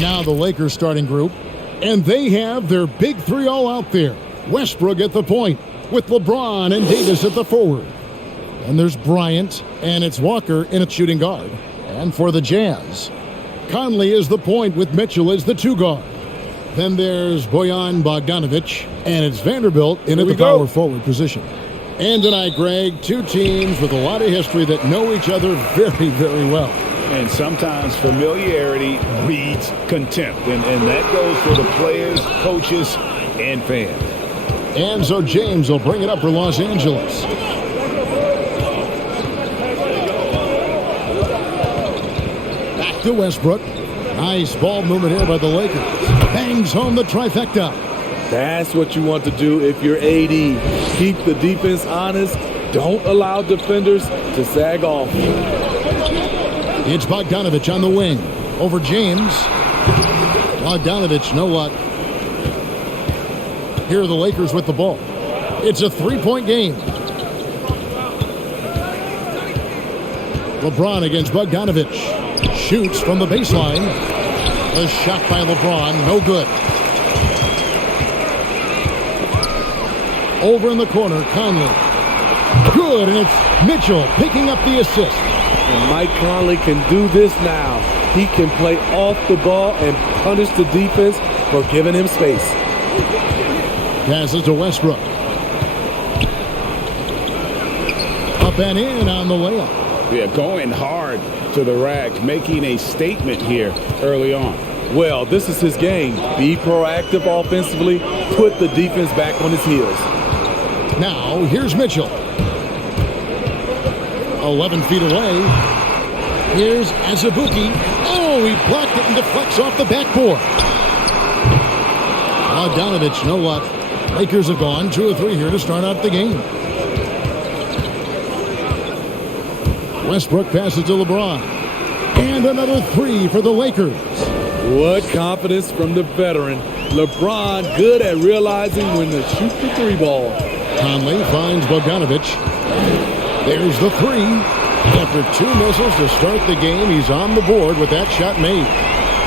Now the Lakers starting group, and they have their big three all out there. Westbrook at the point with LeBron and Davis at the forward. And there's Bryant, and it's Walker in at shooting guard. And for the Jazz, Conley is the point with Mitchell as the two guard. Then there's Bojan Bogdanovic, and it's Vanderbilt in at the power forward position. And tonight, Greg, two teams with a lot of history that know each other very, very well. And sometimes familiarity breeds contempt, and that goes for the players, coaches, and fans. And so James will bring it up for Los Angeles. Back to Westbrook. Nice ball movement here by the Lakers. Bangs home the trifecta. That's what you want to do if you're AD. Keep the defense honest. Don't allow defenders to sag off. It's Bogdanovic on the wing. Over James. Bogdanovic, no luck. Here are the Lakers with the ball. It's a three-point game. LeBron against Bogdanovic. Shoots from the baseline. A shot by LeBron, no good. Over in the corner, Conley. Good, and it's Mitchell picking up the assist. And Mike Conley can do this now. He can play off the ball and punish the defense for giving him space. Passes to Westbrook. Up and in on the layup. Yeah, going hard to the rack, making a statement here early on. Well, this is his game. Be proactive offensively. Put the defense back on his heels. Now, here's Mitchell. 11 feet away. Here's Azubuike. Oh, he blocked it and deflects off the backboard. Bogdanovic, no luck. Lakers have gone 2 of 3 here to start out the game. Westbrook passes to LeBron. And another 3 for the Lakers. What confidence from the veteran. LeBron good at realizing when to shoot the 3 ball. Conley finds Bogdanovic. There's the 3. After 2 missiles to start the game, he's on the board with that shot made.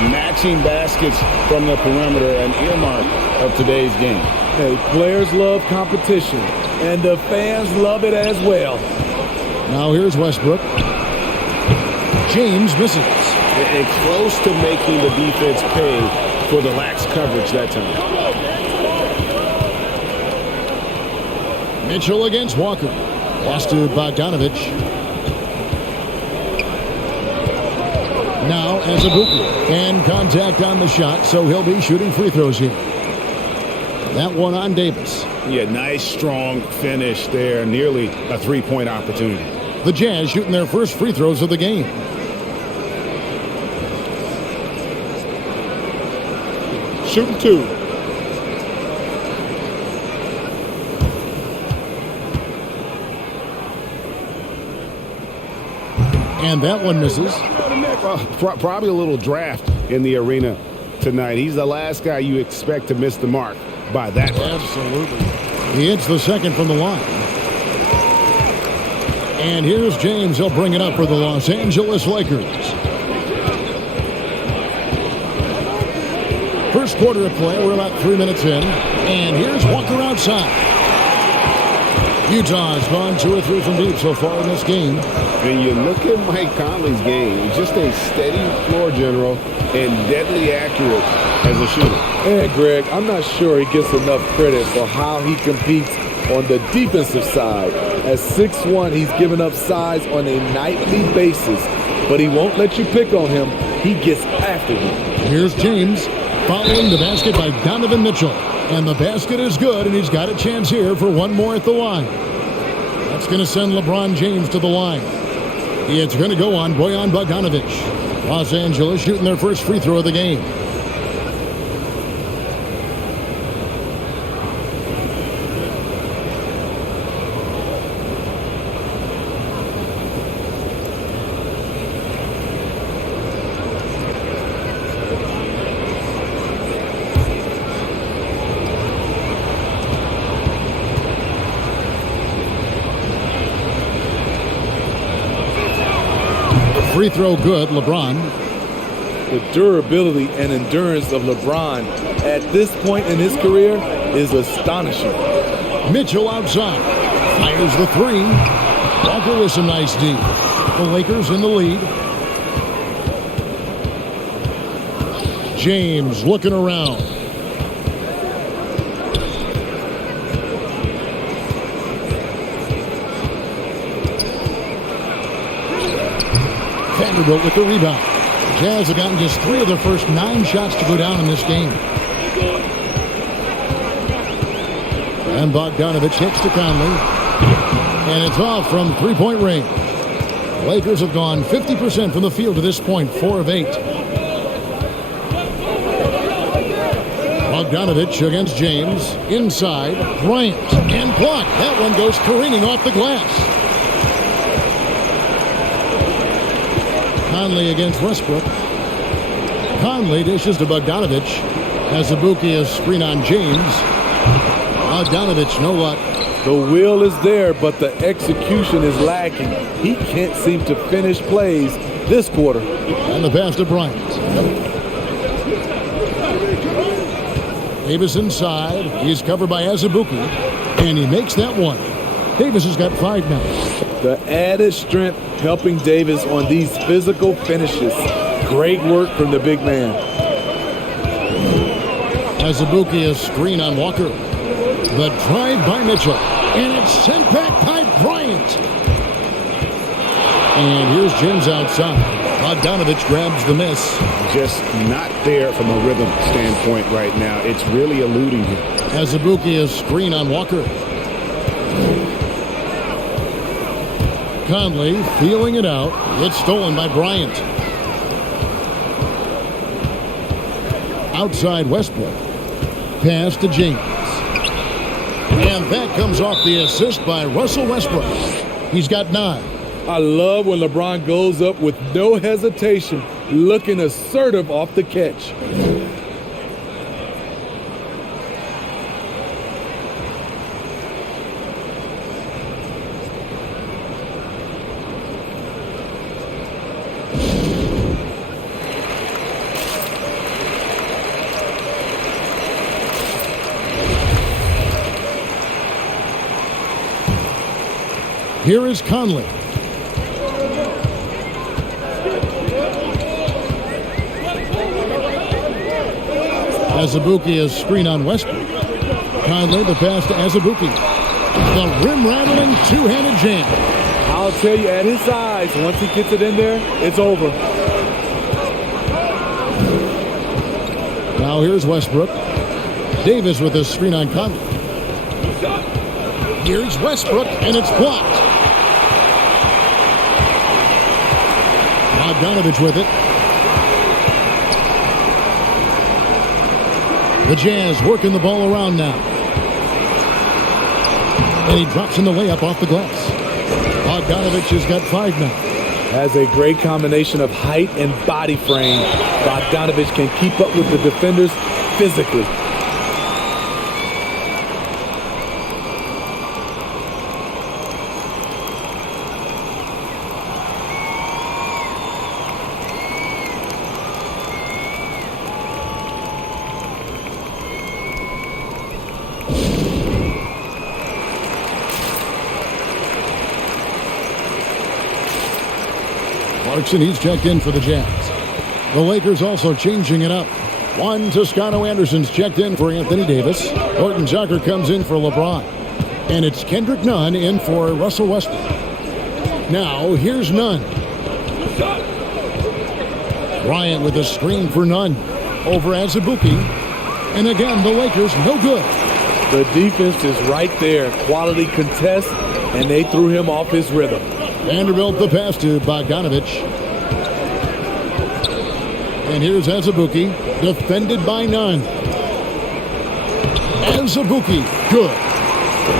Matching baskets from the perimeter, an earmark of today's game. Hey, players love competition, and the fans love it as well. Now here's Westbrook. James misses. And close to making the defense pay for the lax coverage that time. Mitchell against Walker. Pass to Bogdanovic. Now Azubuike. And contact on the shot, so he'll be shooting free throws here. That one on Davis. Yeah, nice, strong finish there. Nearly a 3-point opportunity. The Jazz shooting their first free throws of the game. Shooting 2. And that one misses. Probably a little draft in the arena tonight. He's the last guy you expect to miss the mark by that much. Absolutely. He hits the second from the line. And here's James. He'll bring it up for the Los Angeles Lakers. First quarter of play. We're about 3 minutes in. And here's Walker outside. Utah's gone 2 or 3 from deep so far in this game. When you look at Mike Conley's game, just a steady floor general and deadly accurate as a shooter. And Greg, I'm not sure he gets enough credit for how he competes on the defensive side. At 6'1", he's giving up size on a nightly basis, but he won't let you pick on him. He gets after you. Here's James following the basket by Donovan Mitchell. And the basket is good, and he's got a chance here for one more at the line. That's going to send LeBron James to the line. It's going to go on Bojan Bogdanovic. Los Angeles shooting their first free throw of the game. Free throw good, LeBron. The durability and endurance of LeBron at this point in his career is astonishing. Mitchell outside. Fires the three. Walker with some nice D. The Lakers in the lead. James looking around. Vanderbilt with the rebound. Jazz have gotten just 3 of their first 9 shots to go down in this game. And Bogdanovich hits to Conley. And it's off from three-point range. Lakers have gone 50% from the field to this point, 4 of 8. Bogdanovich against James. Inside. Bryant. And blocked. That one goes careening off the glass. Conley against Westbrook. Conley dishes to Bogdanovich. Azubuike a screen on James. Bogdanovich, no luck. The will is there, but the execution is lacking. He can't seem to finish plays this quarter. And the pass to Bryant. Davis inside. He's covered by Azubuike. And he makes that one. Davis has got 5 now. The added strength helping Davis on these physical finishes. Great work from the big man. Azubuike a screen on Walker. The drive by Mitchell. And it's sent back by Bryant. And here's James outside. Bogdanovich grabs the miss. Just not there from a rhythm standpoint right now. It's really eluding him. Azubuike a screen on Walker. Conley feeling it out. It's stolen by Bryant. Outside Westbrook. Pass to James. And that comes off the assist by Russell Westbrook. He's got 9. I love when LeBron goes up with no hesitation, looking assertive off the catch. Here is Conley. Azubuike a screen on Westbrook. Conley the pass to Azubuike. The rim-rattling two-handed jam. I'll tell you, at his size, once he gets it in there, it's over. Now here's Westbrook. Davis with a screen on Conley. Here's Westbrook, and it's blocked. Bogdanovich with it. The Jazz working the ball around now. And he drops in the layup off the glass. Bogdanovich has got 5 now. Has a great combination of height and body frame. Bogdanovich can keep up with the defenders physically. Clarkson, he's checked in for the Jazz. The Lakers also changing it up. Juan Toscano Anderson's checked in for Anthony Davis. Horton Tucker comes in for LeBron. And it's Kendrick Nunn in for Russell Westbrook. Now, here's Nunn. Bryant with a screen for Nunn. Over Azubuike. And again, the Lakers no good. The defense is right there. Quality contest, and they threw him off his rhythm. Vanderbilt the pass to Bogdanovich. And here's Azubuike, defended by Nunn. Azubuike, good.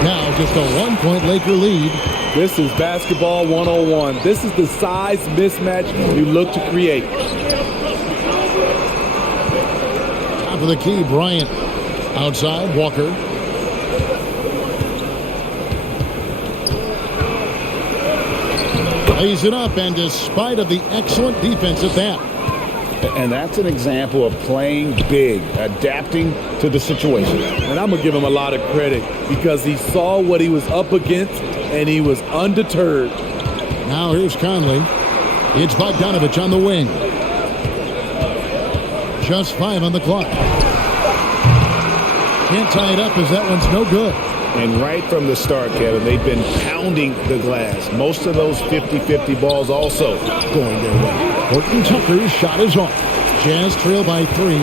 Now just a 1-point Laker lead. This is basketball 101. This is the size mismatch you look to create. Top of the key, Bryant. Outside, Walker. Lays it up, and despite of the excellent defense at that, And that's an example of playing big, adapting to the situation. And I'm going to give him a lot of credit because he saw what he was up against and he was undeterred. Now here's Conley. It's Bogdanovich on the wing. Just 5 on the clock. Can't tie it up as that one's no good. And right from the start, Kevin, they've been pounding the glass. Most of those 50-50 balls also going their way. Horton Tucker's shot is off. Jazz trail by 3.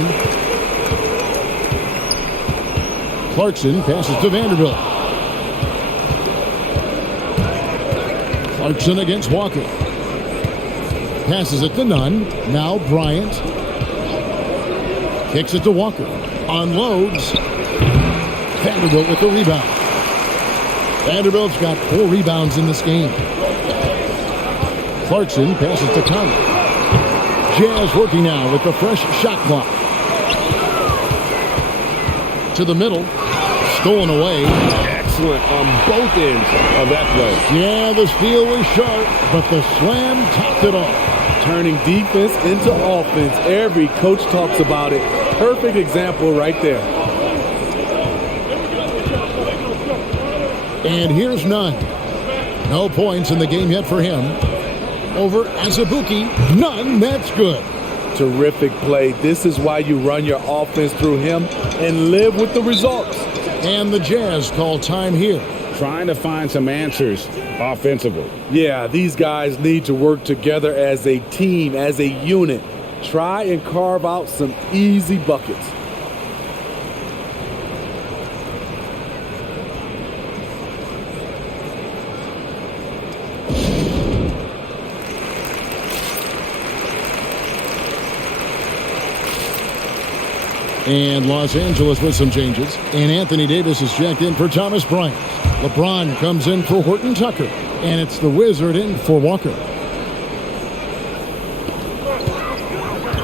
Clarkson passes to Vanderbilt. Clarkson against Walker. Passes it to Nunn. Now Bryant. Kicks it to Walker. Unloads. Vanderbilt with the rebound. Vanderbilt's got 4 rebounds in this game. Clarkson passes to Conley. Jazz working now with the fresh shot clock. To the middle. Stolen away. Excellent on both ends of that play. Yeah, the steal was sharp, but the slam topped it off. Turning defense into offense. Every coach talks about it. Perfect example right there. And here's Nunn. No points in the game yet for him. Over Azubuike. Nunn, that's good. Terrific play. This is why you run your offense through him and live with the results. And the Jazz call time here. Trying to find some answers offensively. Yeah, these guys need to work together as a team, as a unit. Try and carve out some easy buckets. And Los Angeles with some changes. And Anthony Davis is checked in for Thomas Bryant. LeBron comes in for Horton Tucker. And it's the Wizard in for Walker.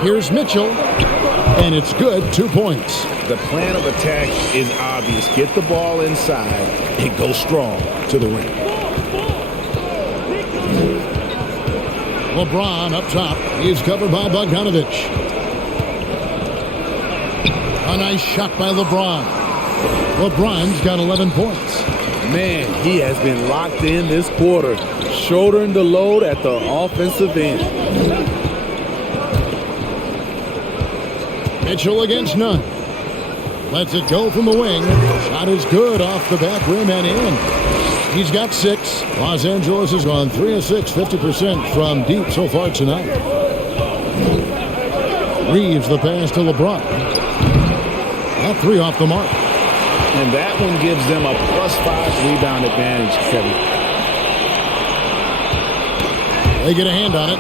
Here's Mitchell. And it's good. 2 points. The plan of attack is obvious. Get the ball inside and go strong to the rim. LeBron up top. He's covered by Bogdanovich. A nice shot by LeBron. LeBron's got 11 points. Man, he has been locked in this quarter, shouldering the load at the offensive end. Mitchell against Nunn. Lets it go from the wing. Shot is good off the back rim and in. He's got 6. Los Angeles has gone 3 of 6, 50% from deep so far tonight. Reeves the pass to LeBron. That 3 off the mark. And that one gives them a +5 rebound advantage, Kevin. They get a hand on it.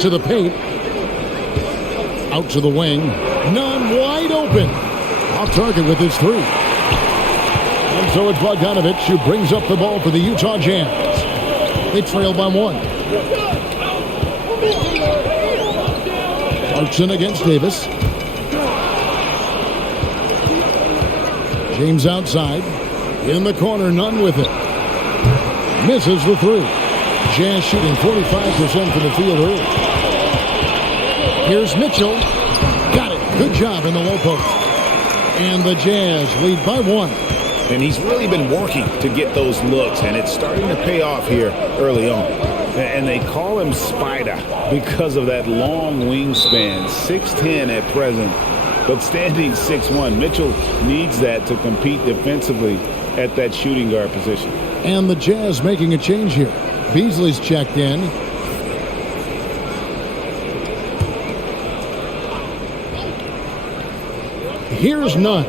To the paint. Out to the wing. Nunn wide open. Off target with his 3. And so it's Bogdanovich who brings up the ball for the Utah Jazz. They trail by 1. Clarkson against Davis. James outside. In the corner, Nunn with it. Misses the 3. Jazz shooting 45% from the field early. Here's Mitchell. Got it. Good job in the low post. And the Jazz lead by 1. And he's really been working to get those looks, and it's starting to pay off here early on. And they call him Spider because of that long wingspan, 6'10" at present, but standing 6'1". Mitchell needs that to compete defensively at that shooting guard position. And the Jazz making a change here. Beasley's checked in. Here's Nunn.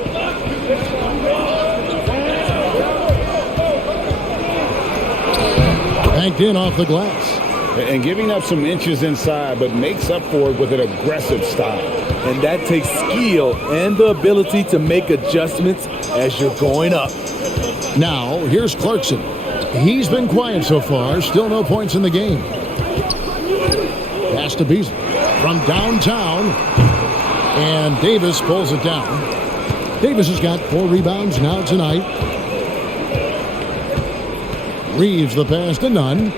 Banked in off the glass. And giving up some inches inside, but makes up for it with an aggressive style. And that takes skill and the ability to make adjustments as you're going up. Now, here's Clarkson. He's been quiet so far. Still no points in the game. Pass to Beasley from downtown. And Davis pulls it down. Davis has got 4 rebounds now tonight. Reeves the pass to Nunn.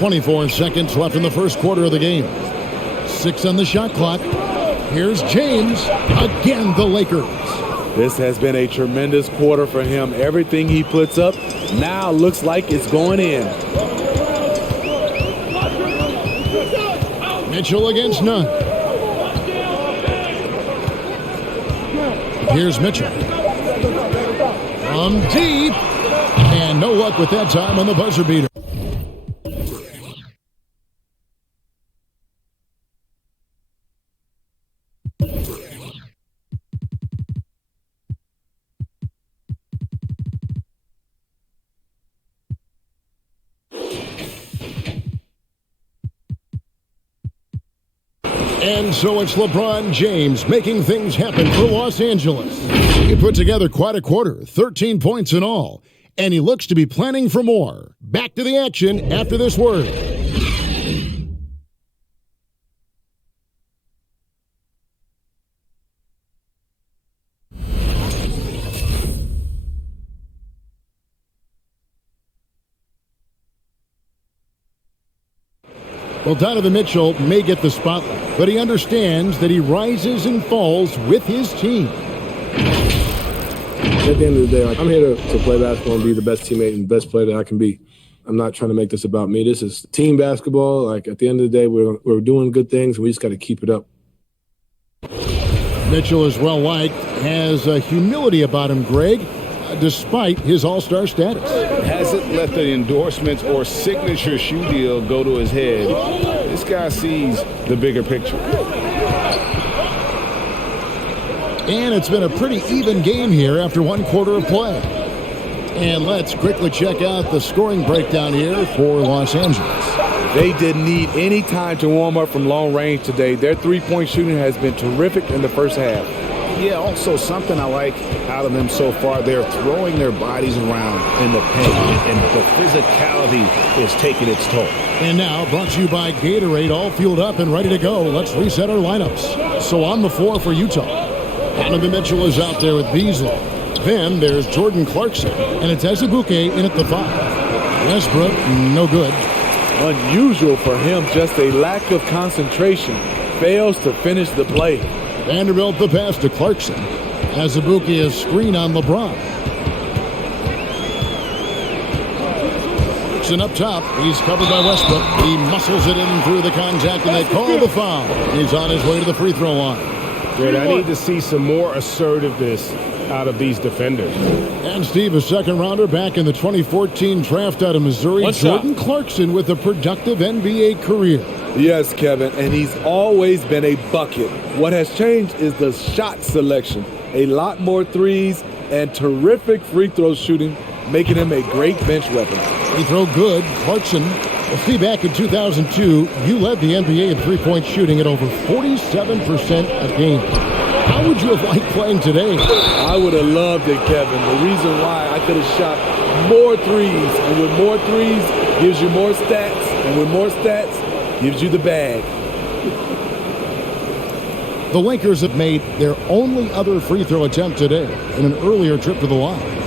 24 seconds left in the first quarter of the game. 6 on the shot clock. Here's James. Again, the Lakers. This has been a tremendous quarter for him. Everything he puts up now looks like it's going in. Mitchell against none. Here's Mitchell. From deep. And no luck with that time on the buzzer beater. And so it's LeBron James making things happen for Los Angeles. He put together quite a quarter, 13 points in all, and he looks to be planning for more. Back to the action after this word. Well, Donovan Mitchell may get the spotlight, but he understands that he rises and falls with his team. At the end of the day, I'm here to play basketball and be the best teammate and best player that I can be. I'm not trying to make this about me. This is team basketball. At the end of the day, we're doing good things, and we just got to keep it up. Mitchell is well-liked, has a humility about him, Greg, despite his all-star status. Hasn't let the endorsements or signature shoe deal go to his head. This guy sees the bigger picture. And it's been a pretty even game here after one quarter of play. And let's quickly check out the scoring breakdown here for Los Angeles. They didn't need any time to warm up from long range today. Their three-point shooting has been terrific in the first half. Yeah, also something I like out of them so far, they're throwing their bodies around in the paint, and the physicality is taking its toll. And now, brought to you by Gatorade, all fueled up and ready to go. Let's reset our lineups. So on the floor for Utah, Donovan Mitchell is out there with Beasley. Then there's Jordan Clarkson, and it's Azubuike in at the 5. Westbrook, no good. Unusual for him, just a lack of concentration. Fails to finish the play. Vanderbilt the pass to Clarkson. Azubuike is screen on LeBron. Clarkson up top. He's covered by Westbrook. He muscles it in through the contact, and they call the foul. He's on his way to the free throw line. Great. I need to see some more assertiveness out of these defenders. And Steve, a second rounder back in the 2014 draft out of Missouri. Jordan Clarkson with a productive NBA career. Yes, Kevin, and he's always been a bucket. What has changed is the shot selection. A lot more threes and terrific free throw shooting, making him a great bench weapon. Free throw good. Clarkson. Steve, back in 2002, you led the NBA in three-point shooting at over 47% a game. How would you have liked playing today? I would have loved it, Kevin. The reason why I could have shot more threes, and with more threes gives you more stats, and with more stats gives you the bag. The Lakers have made their only other free throw attempt today in an earlier trip to the line.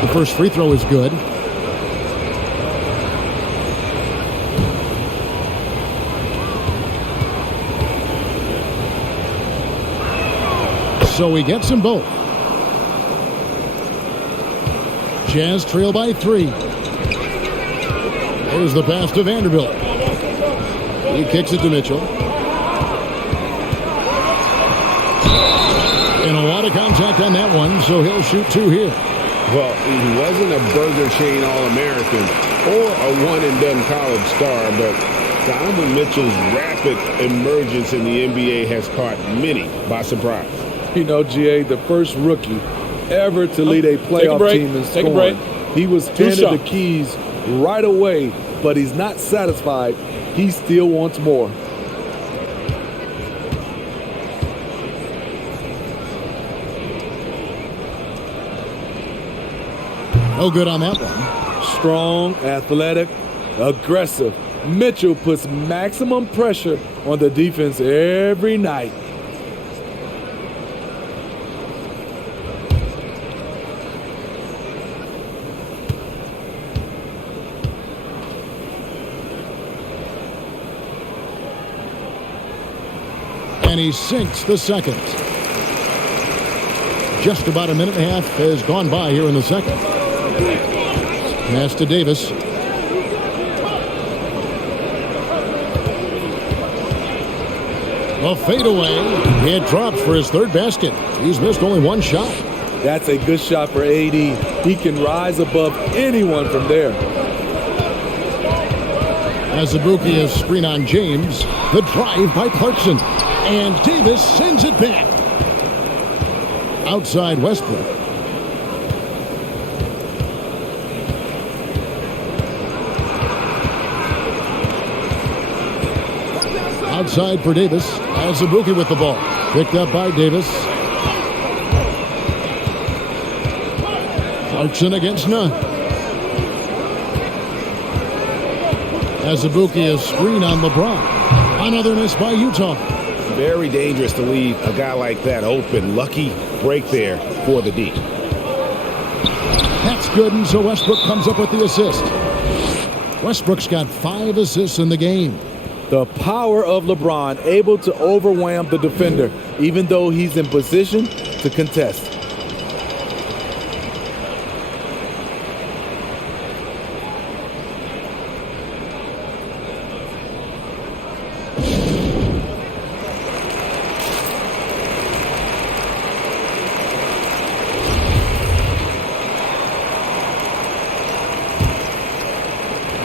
The first free throw is good. So he gets them both. Jazz trail by 3. There's the pass to Vanderbilt. He kicks it to Mitchell. And a lot of contact on that one, so he'll shoot 2 here. Well, he wasn't a Burger Chain All-American or a one-and-done college star, but Donovan Mitchell's rapid emergence in the NBA has caught many by surprise. You know, GA, the first rookie ever to lead a playoff team in scoring. He was handed the keys right away, but he's not satisfied. He still wants more. No good on that one. Strong, athletic, aggressive. Mitchell puts maximum pressure on the defense every night. And he sinks the second. Just about a minute and a half has gone by here in the second. Pass to Davis. A fadeaway. It drops for his third basket. He's missed only one shot. That's a good shot for AD. He can rise above anyone from there. Azubuike is screen on James. The drive by Clarkson. And Davis sends it back. Outside Westbrook. Outside for Davis. Azubuike with the ball. Picked up by Davis. Clarkson against Nunn. Azubuike is screen on LeBron. Another miss by Utah. Very dangerous to leave a guy like that open. Lucky break there for the D. That's good, and so Westbrook comes up with the assist. Westbrook's got 5 assists in the game. The power of LeBron, able to overwhelm the defender, even though he's in position to contest.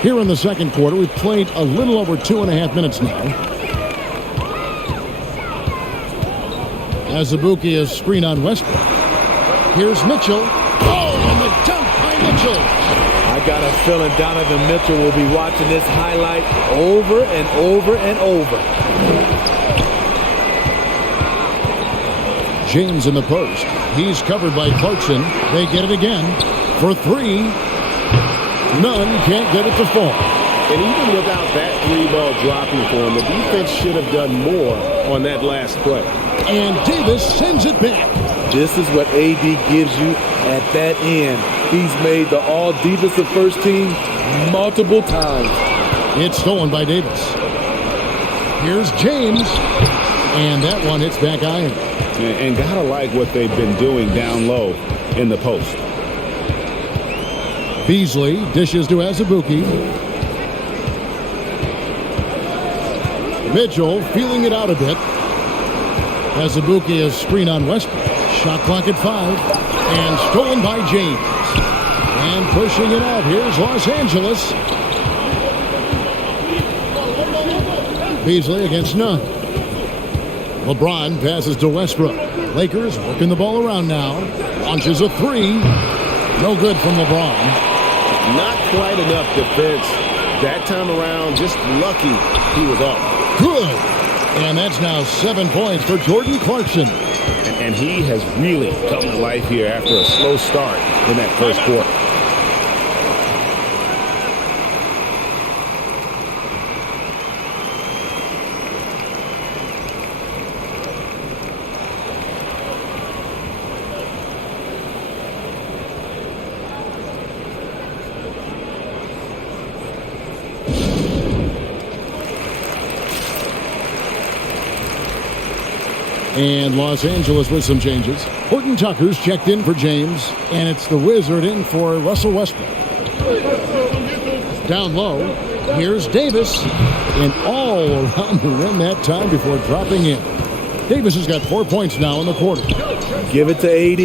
Here in the second quarter, we've played a little over 2.5 minutes now. Azubuike is screen on Westbrook. Here's Mitchell. Oh, and the dunk by Mitchell. I got a feeling Donovan Mitchell will be watching this highlight over and over and over. James in the post. He's covered by Clarkson. They get it again for 3. Nunn can't get it to fall. And even without that 3-ball dropping for him, the defense should have done more on that last play. And Davis sends it back. This is what AD gives you at that end. He's made the all-defensive first team multiple times. It's stolen by Davis. Here's James. And that one hits back iron. And gotta like what they've been doing down low in the post. Beasley dishes to Azubuike. Mitchell feeling it out a bit. Azubuike is screen on Westbrook. Shot clock at 5. And stolen by James. And pushing it out. Here's Los Angeles. Beasley against Nunn. LeBron passes to Westbrook. Lakers working the ball around now. Launches a 3. No good from LeBron. Not quite enough defense that time around. Just lucky he was off. Good. And that's now 7 points for Jordan Clarkson. And he has really come to life here after a slow start in that first quarter. And Los Angeles with some changes. Horton Tucker's checked in for James, and it's the Wizard in for Russell Westbrook. Down low, here's Davis, and all around the rim that time before dropping in. Davis has got 4 points now in the quarter. Give it to AD.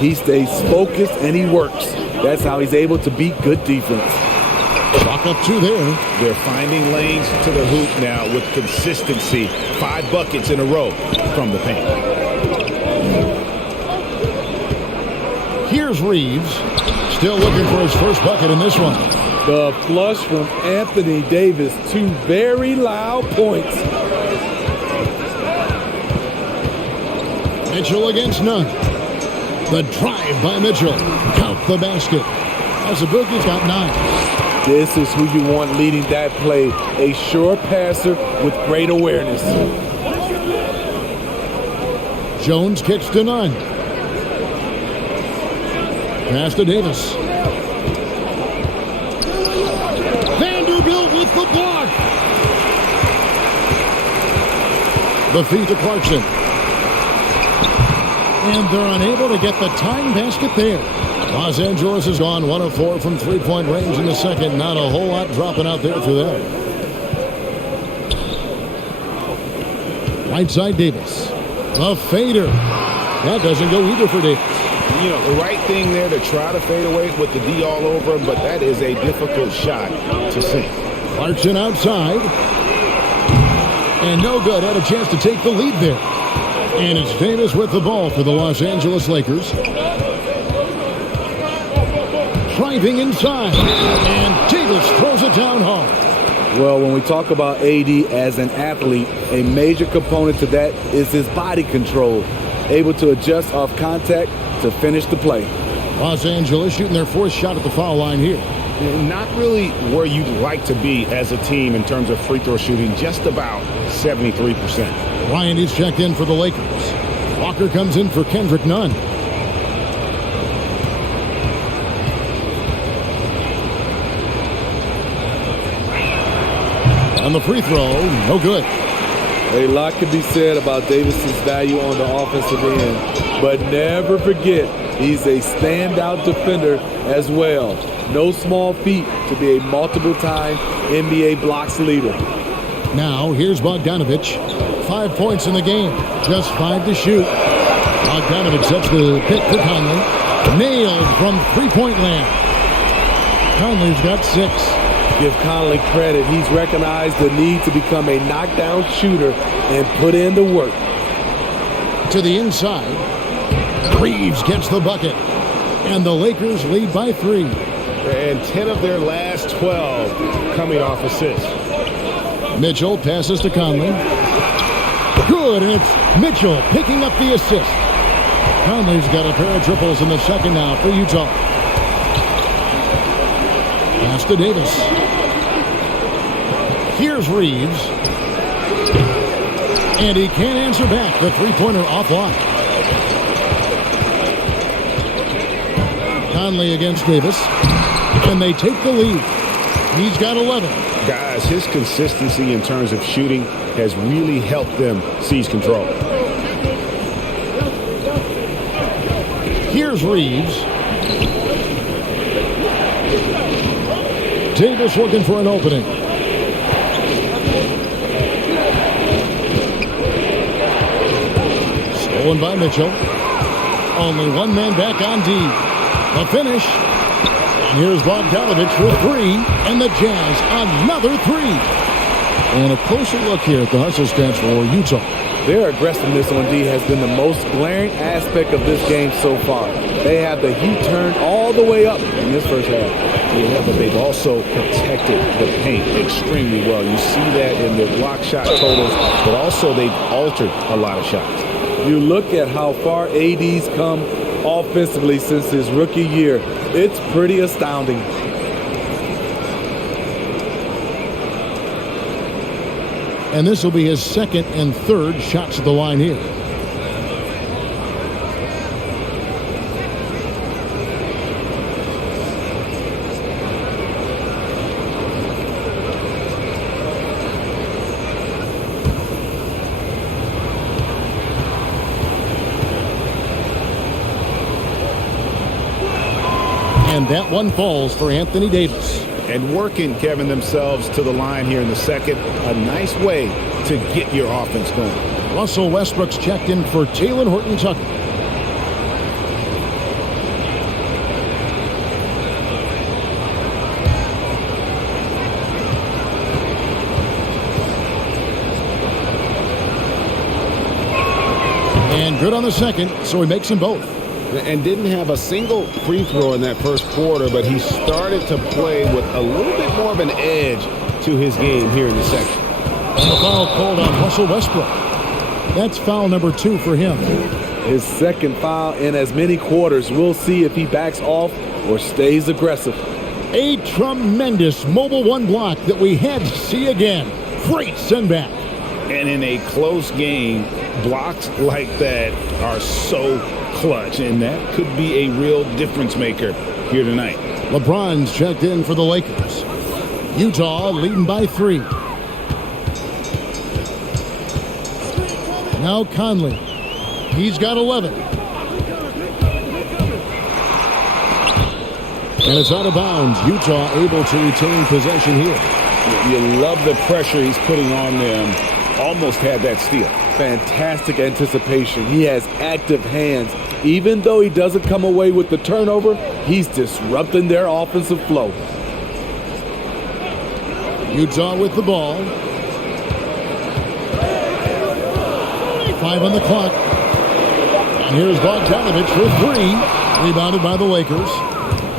He stays focused and he works. That's how he's able to beat good defense. Chalk up 2 there. They're finding lanes to the hoop now with consistency. 5 buckets in a row from the paint. Here's Reeves, still looking for his first bucket in this one. The flush from Anthony Davis. 2 very loud points. Mitchell against Nunn. The drive by Mitchell. Count the basket. Azubuike's got 9. This is who you want leading that play. A sure passer with great awareness. Jones kicks to none. Pass to Davis. Vanderbilt with the block. The feed to Clarkson. And they're unable to get the tying basket there. Los Angeles has gone 1 of 4 from three-point range in the second. Not a whole lot dropping out there for them. Right side Davis. The fader. That doesn't go either for Davis. You know, the right thing there to try to fade away with the D all over him, but that is a difficult shot to sink. Clarkson outside. And no good. Had a chance to take the lead there. And it's Davis with the ball for the Los Angeles Lakers. Driving inside. And Davis throws it down hard. Well, when we talk about AD as an athlete, a major component to that is his body control. Able to adjust off contact to finish the play. Los Angeles shooting their fourth shot at the foul line here. Not really where you'd like to be as a team in terms of free throw shooting, just about 73%. Bryant is checked in for the Lakers. Walker comes in for Kendrick Nunn. On the free throw, no good. A lot can be said about Davis's value on the offensive end, but never forget he's a standout defender as well. No small feat to be a multiple-time NBA blocks leader. Now, here's Bogdanovich. 5 points in the game. Just 5 to shoot. Bogdanovich sets the pick for Conley. Nailed from three-point land. Conley's got 6. Give Conley credit. He's recognized the need to become a knockdown shooter and put in the work. To the inside. Reeves gets the bucket. And the Lakers lead by 3. And 10 of their last 12 coming off assists. Mitchell passes to Conley. Good, and it's Mitchell picking up the assist. Conley's got a pair of triples in the second now for Utah. Pass to Davis. Here's Reeves. And he can't answer back. The three-pointer offline. Conley against Davis. And they take the lead. He's got 11. Guys, his consistency in terms of shooting has really helped them seize control. Here's Reeves. Davis looking for an opening. Stolen by Mitchell. Only one man back on D. The finish. And here's Bogdanovich for 3. And the Jazz another 3. And a closer look here at the hustle stats for Utah. Their aggressiveness on D has been the most glaring aspect of this game so far. They have the heat turned all the way up in this first half. Yeah, but they've also protected the paint extremely well. You see that in their block shot totals, but also they've altered a lot of shots. You look at how far AD's come offensively since his rookie year. It's pretty astounding. And this will be his second and third shots at the line here. And that one falls for Anthony Davis. And working, Kevin, themselves to the line here in the second. A nice way to get your offense going. Russell Westbrook's checked in for Talen Horton-Tucker. And good on the second, so he makes them both. And didn't have a single free throw in that first quarter, but he started to play with a little bit more of an edge to his game here in the second. And the foul called on Russell Westbrook. That's foul number 2 for him. His second foul in as many quarters. We'll see if he backs off or stays aggressive. A tremendous mobile one block that we had to see again. Great send back. And in a close game, blocks like that are so clutch, and that could be a real difference maker here tonight. LeBron's checked in for the Lakers. Utah leading by 3. Now Conley. He's got 11. And it's out of bounds. Utah able to retain possession here. You love the pressure he's putting on them. Almost had that steal. Fantastic anticipation. He has active hands. Even though he doesn't come away with the turnover, he's disrupting their offensive flow. Utah with the ball. 5 on the clock. And here's Bogdanovich for 3. Rebounded by the Lakers.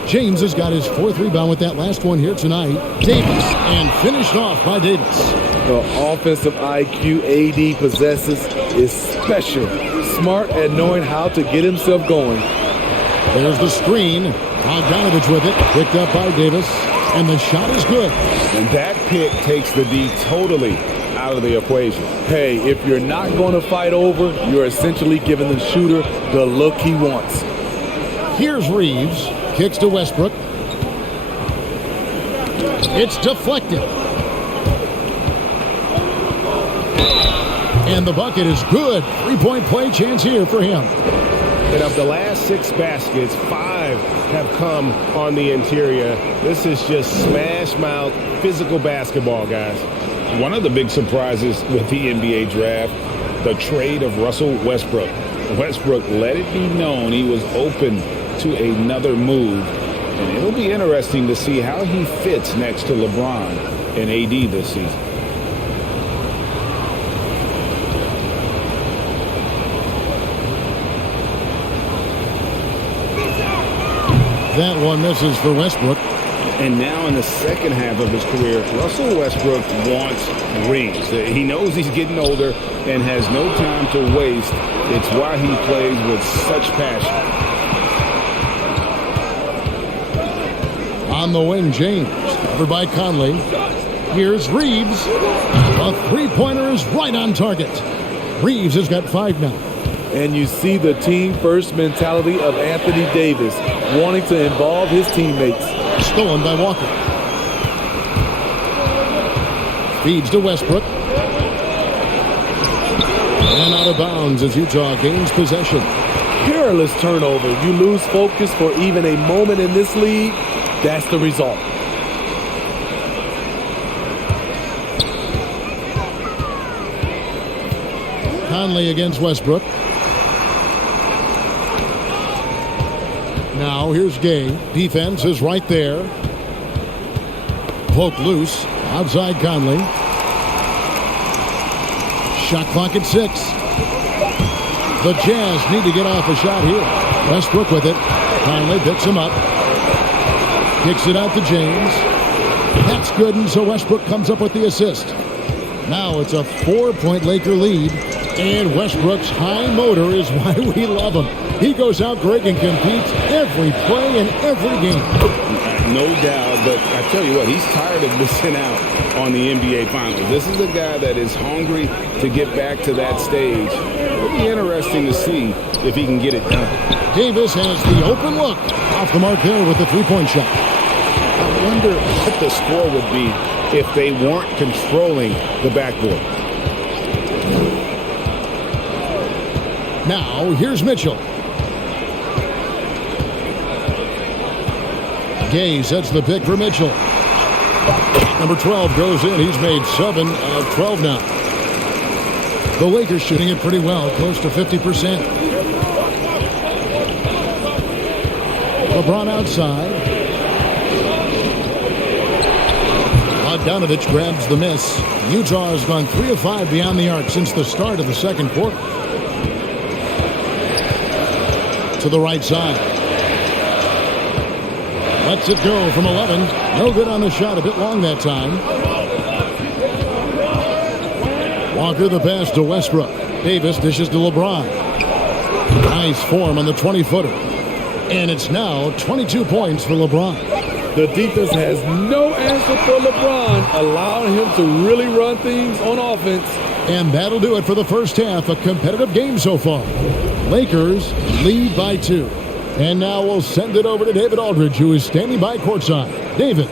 James has got his 4th rebound with that last one here tonight. Davis, and finished off by Davis. The offensive IQ AD possesses is special. Smart at knowing how to get himself going. There's the screen. Bogdanovich with it. Picked up by Davis. And the shot is good. And that pick takes the D totally out of the equation. Hey, if you're not going to fight over, you're essentially giving the shooter the look he wants. Here's Reeves. Kicks to Westbrook. It's deflected. And the bucket is good. 3-point play chance here for him. And of the last 6 baskets, 5 have come on the interior. This is just smash mouth physical basketball, guys. One of the big surprises with the NBA draft, the trade of Russell Westbrook. Westbrook let it be known he was open to another move, and it'll be interesting to see how he fits next to LeBron and AD this season. That one misses for Westbrook. And now in the second half of his career, Russell Westbrook wants rings. He knows he's getting older and has no time to waste. It's why he plays with such passion. On the wing, James. Covered by Conley. Here's Reeves. A three-pointer is right on target. Reeves has got 5 now. And you see the team-first mentality of Anthony Davis, wanting to involve his teammates. Stolen by Walker. Feeds to Westbrook. And out of bounds as Utah gains possession. Perilous turnover. You lose focus for even a moment in this league. That's the result. Conley against Westbrook. Now here's Gay. Defense is right there. Poke loose. Outside Conley. Shot clock at 6. The Jazz need to get off a shot here. Westbrook with it. Conley picks him up. Kicks it out to James. That's good, and so Westbrook comes up with the assist. Now it's a 4-point Laker lead, and Westbrook's high motor is why we love him. He goes out, Greg, and competes every play and every game. No doubt, but I tell you what, he's tired of missing out on the NBA Finals. This is a guy that is hungry to get back to that stage. It'll be interesting to see if he can get it done. Davis has the open look. Off the mark there with the 3-point shot. I wonder what the score would be if they weren't controlling the backboard. Now, here's Mitchell. Gay sets the pick for Mitchell. Number 12 goes in. He's made 7 of 12 now. The Lakers shooting it pretty well, close to 50%. LeBron outside. Bogdanovich grabs the miss. Utah has gone 3 of 5 beyond the arc since the start of the second quarter. To the right side. Lets it go from 11. No good on the shot. A bit long that time. Walker the pass to Westbrook. Davis dishes to LeBron. Nice form on the 20-footer. And it's now 22 points for LeBron. The defense has no answer for LeBron, allowing him to really run things on offense. And that'll do it for the first half. A competitive game so far. Lakers lead by 2. And now we'll send it over to David Aldridge, who is standing by courtside. David.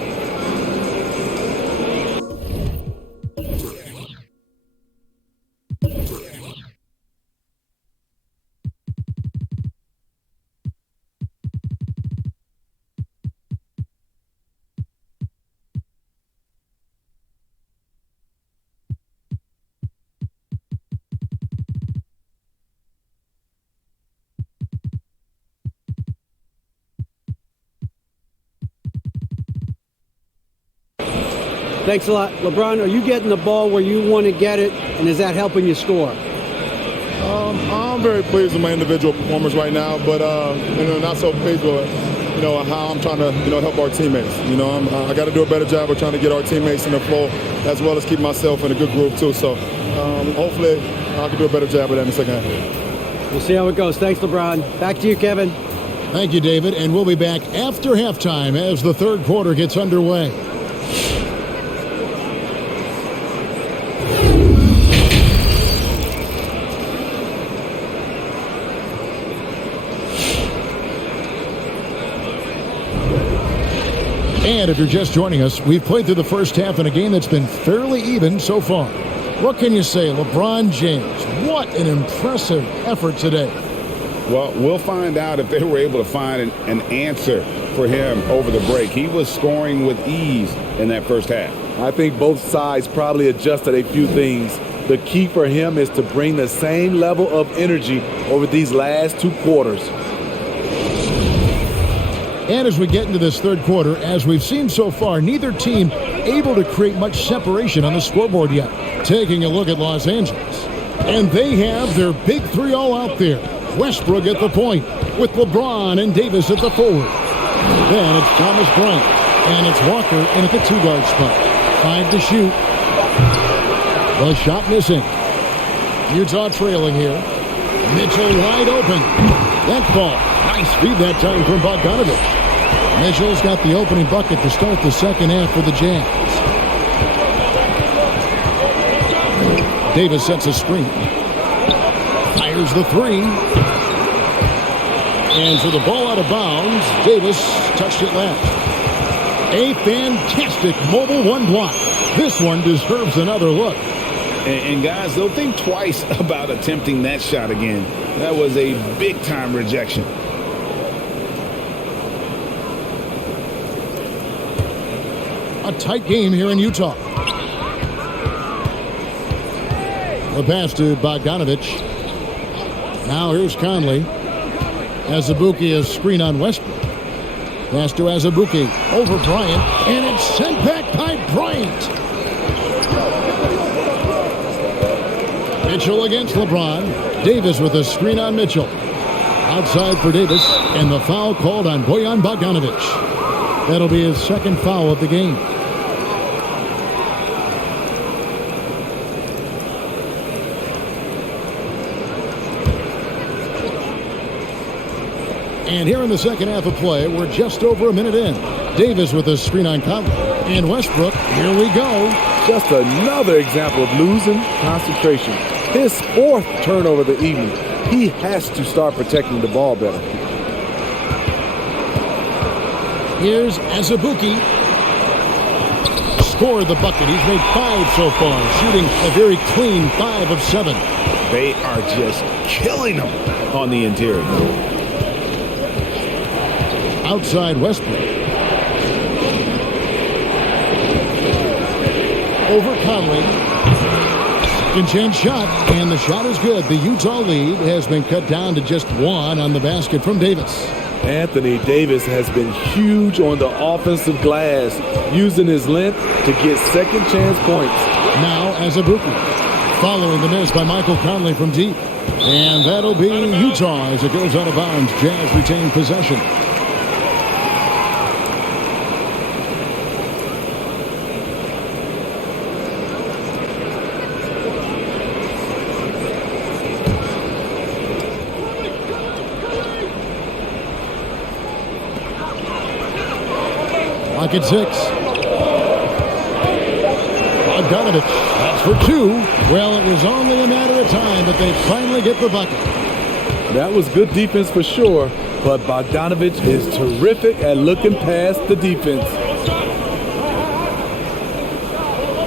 Thanks a lot. LeBron, are you getting the ball where you want to get it, and is that helping you score? I'm very pleased with my individual performance right now, but not so pleased with how I'm trying to help our teammates. I got to do a better job of trying to get our teammates in the flow, as well as keep myself in a good groove too. So hopefully I can do a better job of that in the second half. We'll see how it goes. Thanks, LeBron. Back to you, Kevin. Thank you, David, and we'll be back after halftime as the third quarter gets underway. And if you're just joining us, we've played through the first half in a game that's been fairly even so far. What can you say, LeBron James? What an impressive effort today. Well, we'll find out if they were able to find an answer for him over the break. He was scoring with ease in that first half. I think both sides probably adjusted a few things. The key for him is to bring the same level of energy over these last 2 quarters. And as we get into this third quarter, as we've seen so far, neither team able to create much separation on the scoreboard yet. Taking a look at Los Angeles. And they have their big 3 all out there. Westbrook at the point with LeBron and Davis at the forward. Then it's Thomas Bryant. And it's Walker in at the 2-guard spot. 5 to shoot. The shot missing. Utah trailing here. Mitchell wide open. That ball. Nice feed that time from Bogdanovich. Mitchell's got the opening bucket to start the second half for the Jazz. Davis sets a screen. Fires the 3. And so the ball out of bounds. Davis touched it last. A fantastic mobile 1 block. This one deserves another look. And guys, they'll think twice about attempting that shot again. That was a big-time rejection. A tight game here in Utah. The pass to Bogdanovich. Now here's Conley. Azubuike a screen on Westbrook. Pass to Azubuike over Bryant. And it's sent back by Bryant. Mitchell against LeBron. Davis with a screen on Mitchell. Outside for Davis. And the foul called on Bojan Bogdanovich. That'll be his second foul of the game. And here in the second half of play, we're just over a minute in. Davis with a screen on Conley. And Westbrook, here we go. Just another example of losing concentration. His 4th turnover of the evening. He has to start protecting the ball better. Here's Azubuike. Scored the bucket. He's made 5 so far, shooting a very clean 5 of 7. They are just killing them on the interior. Outside Westbrook. Over Conley. Second chance shot, and the shot is good. The Utah lead has been cut down to just 1 on the basket from Davis. Anthony Davis has been huge on the offensive glass, using his length to get second chance points. Now Azubuike, following the miss by Michael Conley from deep. And that'll be Utah as it goes out of bounds. Jazz retain possession. Clock at 6. Bogdanovich, that's for 2. Well, it was only a matter of time, but they finally get the bucket. That was good defense for sure, but Bogdanovich is terrific at looking past the defense.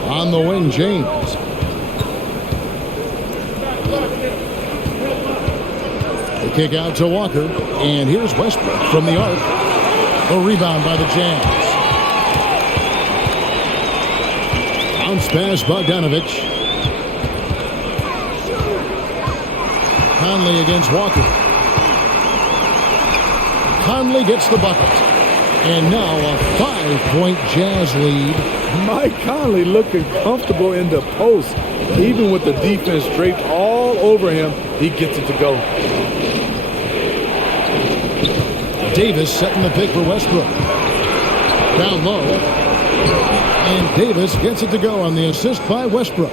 On the wing, James. The kick out to Walker, and here's Westbrook from the arc. A rebound by the Jazz. Bounce pass, Bogdanovich. Conley against Walker. Conley gets the bucket. And now a 5-point Jazz lead. Mike Conley looking comfortable in the post. Even with the defense draped all over him, he gets it to go. Davis setting the pick for Westbrook. Down low. And Davis gets it to go on the assist by Westbrook.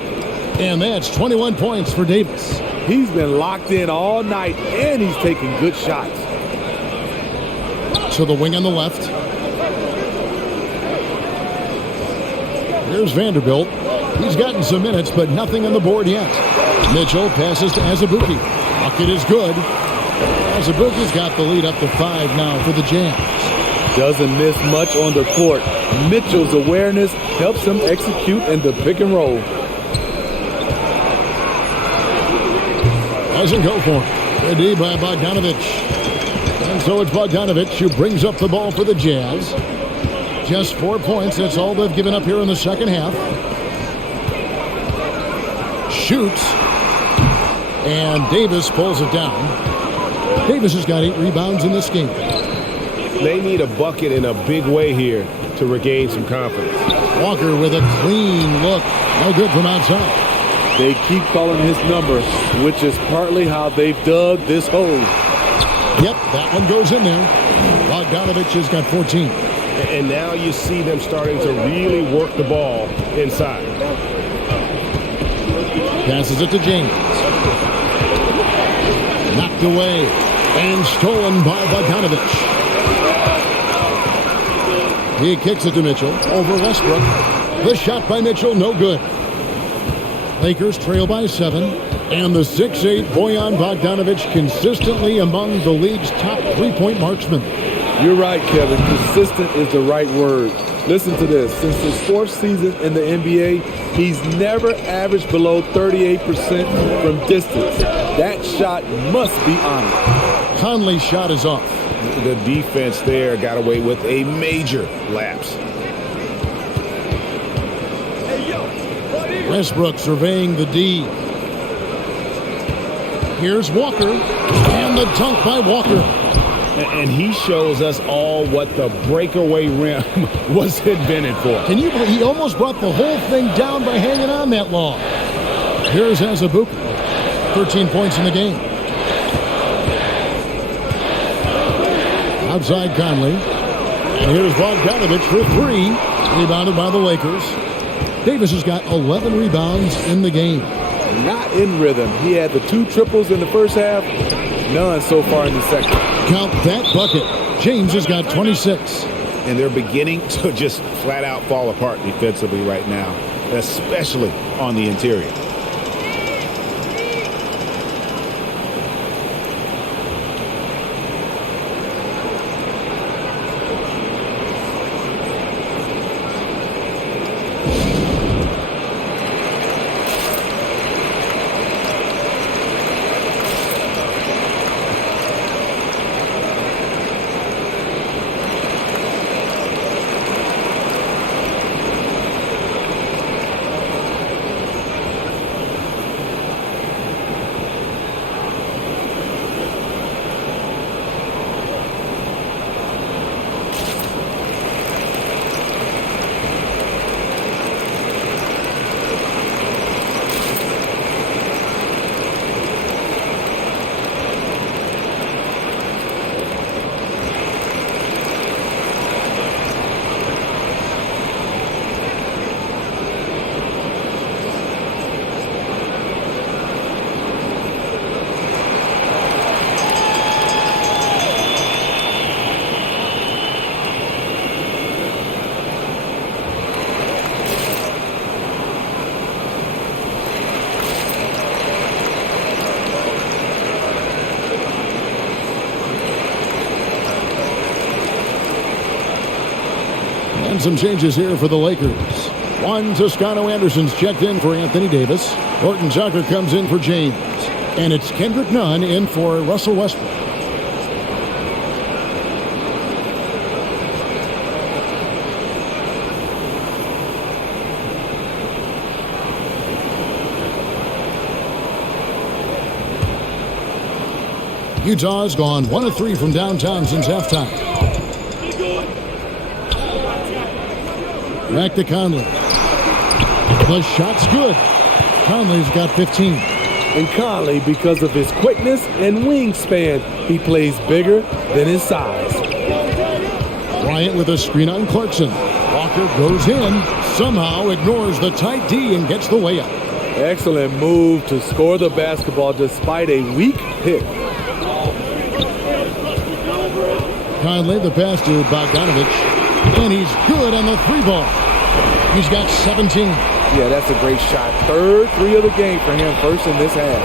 And that's 21 points for Davis. He's been locked in all night, and he's taking good shots. To the wing on the left. Here's Vanderbilt. He's gotten some minutes, but nothing on the board yet. Mitchell passes to Azubuike. Bucket is good. Azubuike's got the lead up to 5 now for the Jazz. Doesn't miss much on the court. Mitchell's awareness helps him execute in the pick and roll. Doesn't go for him. Good D by Bogdanovich. And so it's Bogdanovich who brings up the ball for the Jazz. Just 4 points. That's all they've given up here in the second half. Shoots. And Davis pulls it down. Davis has got 8 rebounds in this game. They need a bucket in a big way here to regain some confidence. Walker with a clean look. No good from outside. They keep calling his number, which is partly how they've dug this hole. Yep, that one goes in there. Bogdanovich has got 14. And now you see them starting to really work the ball inside. Passes it to James. Knocked away and stolen by Bogdanovich. He kicks it to Mitchell over Westbrook. The shot by Mitchell, no good. Lakers trail by 7. And the 6'8" Bojan Bogdanovich consistently among the league's top three-point marksmen. You're right, Kevin. Consistent is the right word. Listen to this. Since his 4th season in the NBA, he's never averaged below 38% from distance. That shot must be honored. Conley's shot is off. The defense there got away with a major lapse. Westbrook surveying the D. Here's Walker. And the dunk by Walker. And he shows us all what the breakaway rim was invented for. Can you believe he almost brought the whole thing down by hanging on that long? Here's Azubuike. 13 points in the game. Outside Conley. And here's Bogdanovich for 3. Rebounded by the Lakers. Davis has got 11 rebounds in the game. Not in rhythm. He had the 2 triples in the first half. None so far in the second. Count that bucket. James has got 26. And they're beginning to just flat out fall apart defensively right now, especially on the interior. And some changes here for the Lakers. Juan Toscano Anderson's checked in for Anthony Davis. Horton Tucker comes in for James. And it's Kendrick Nunn in for Russell Westbrook. Utah's gone 1 of 3 from downtown since halftime. Back to Conley. The shot's good. Conley's got 15. And Conley, because of his quickness and wingspan, he plays bigger than his size. Bryant with a screen on Clarkson. Walker goes in, somehow ignores the tight D and gets the layup. Excellent move to score the basketball despite a weak hit. Conley, the pass to Bogdanovich, and he's good on the 3-ball. He's got 17. Yeah, that's a great shot. Third 3 of the game for him, first in this half.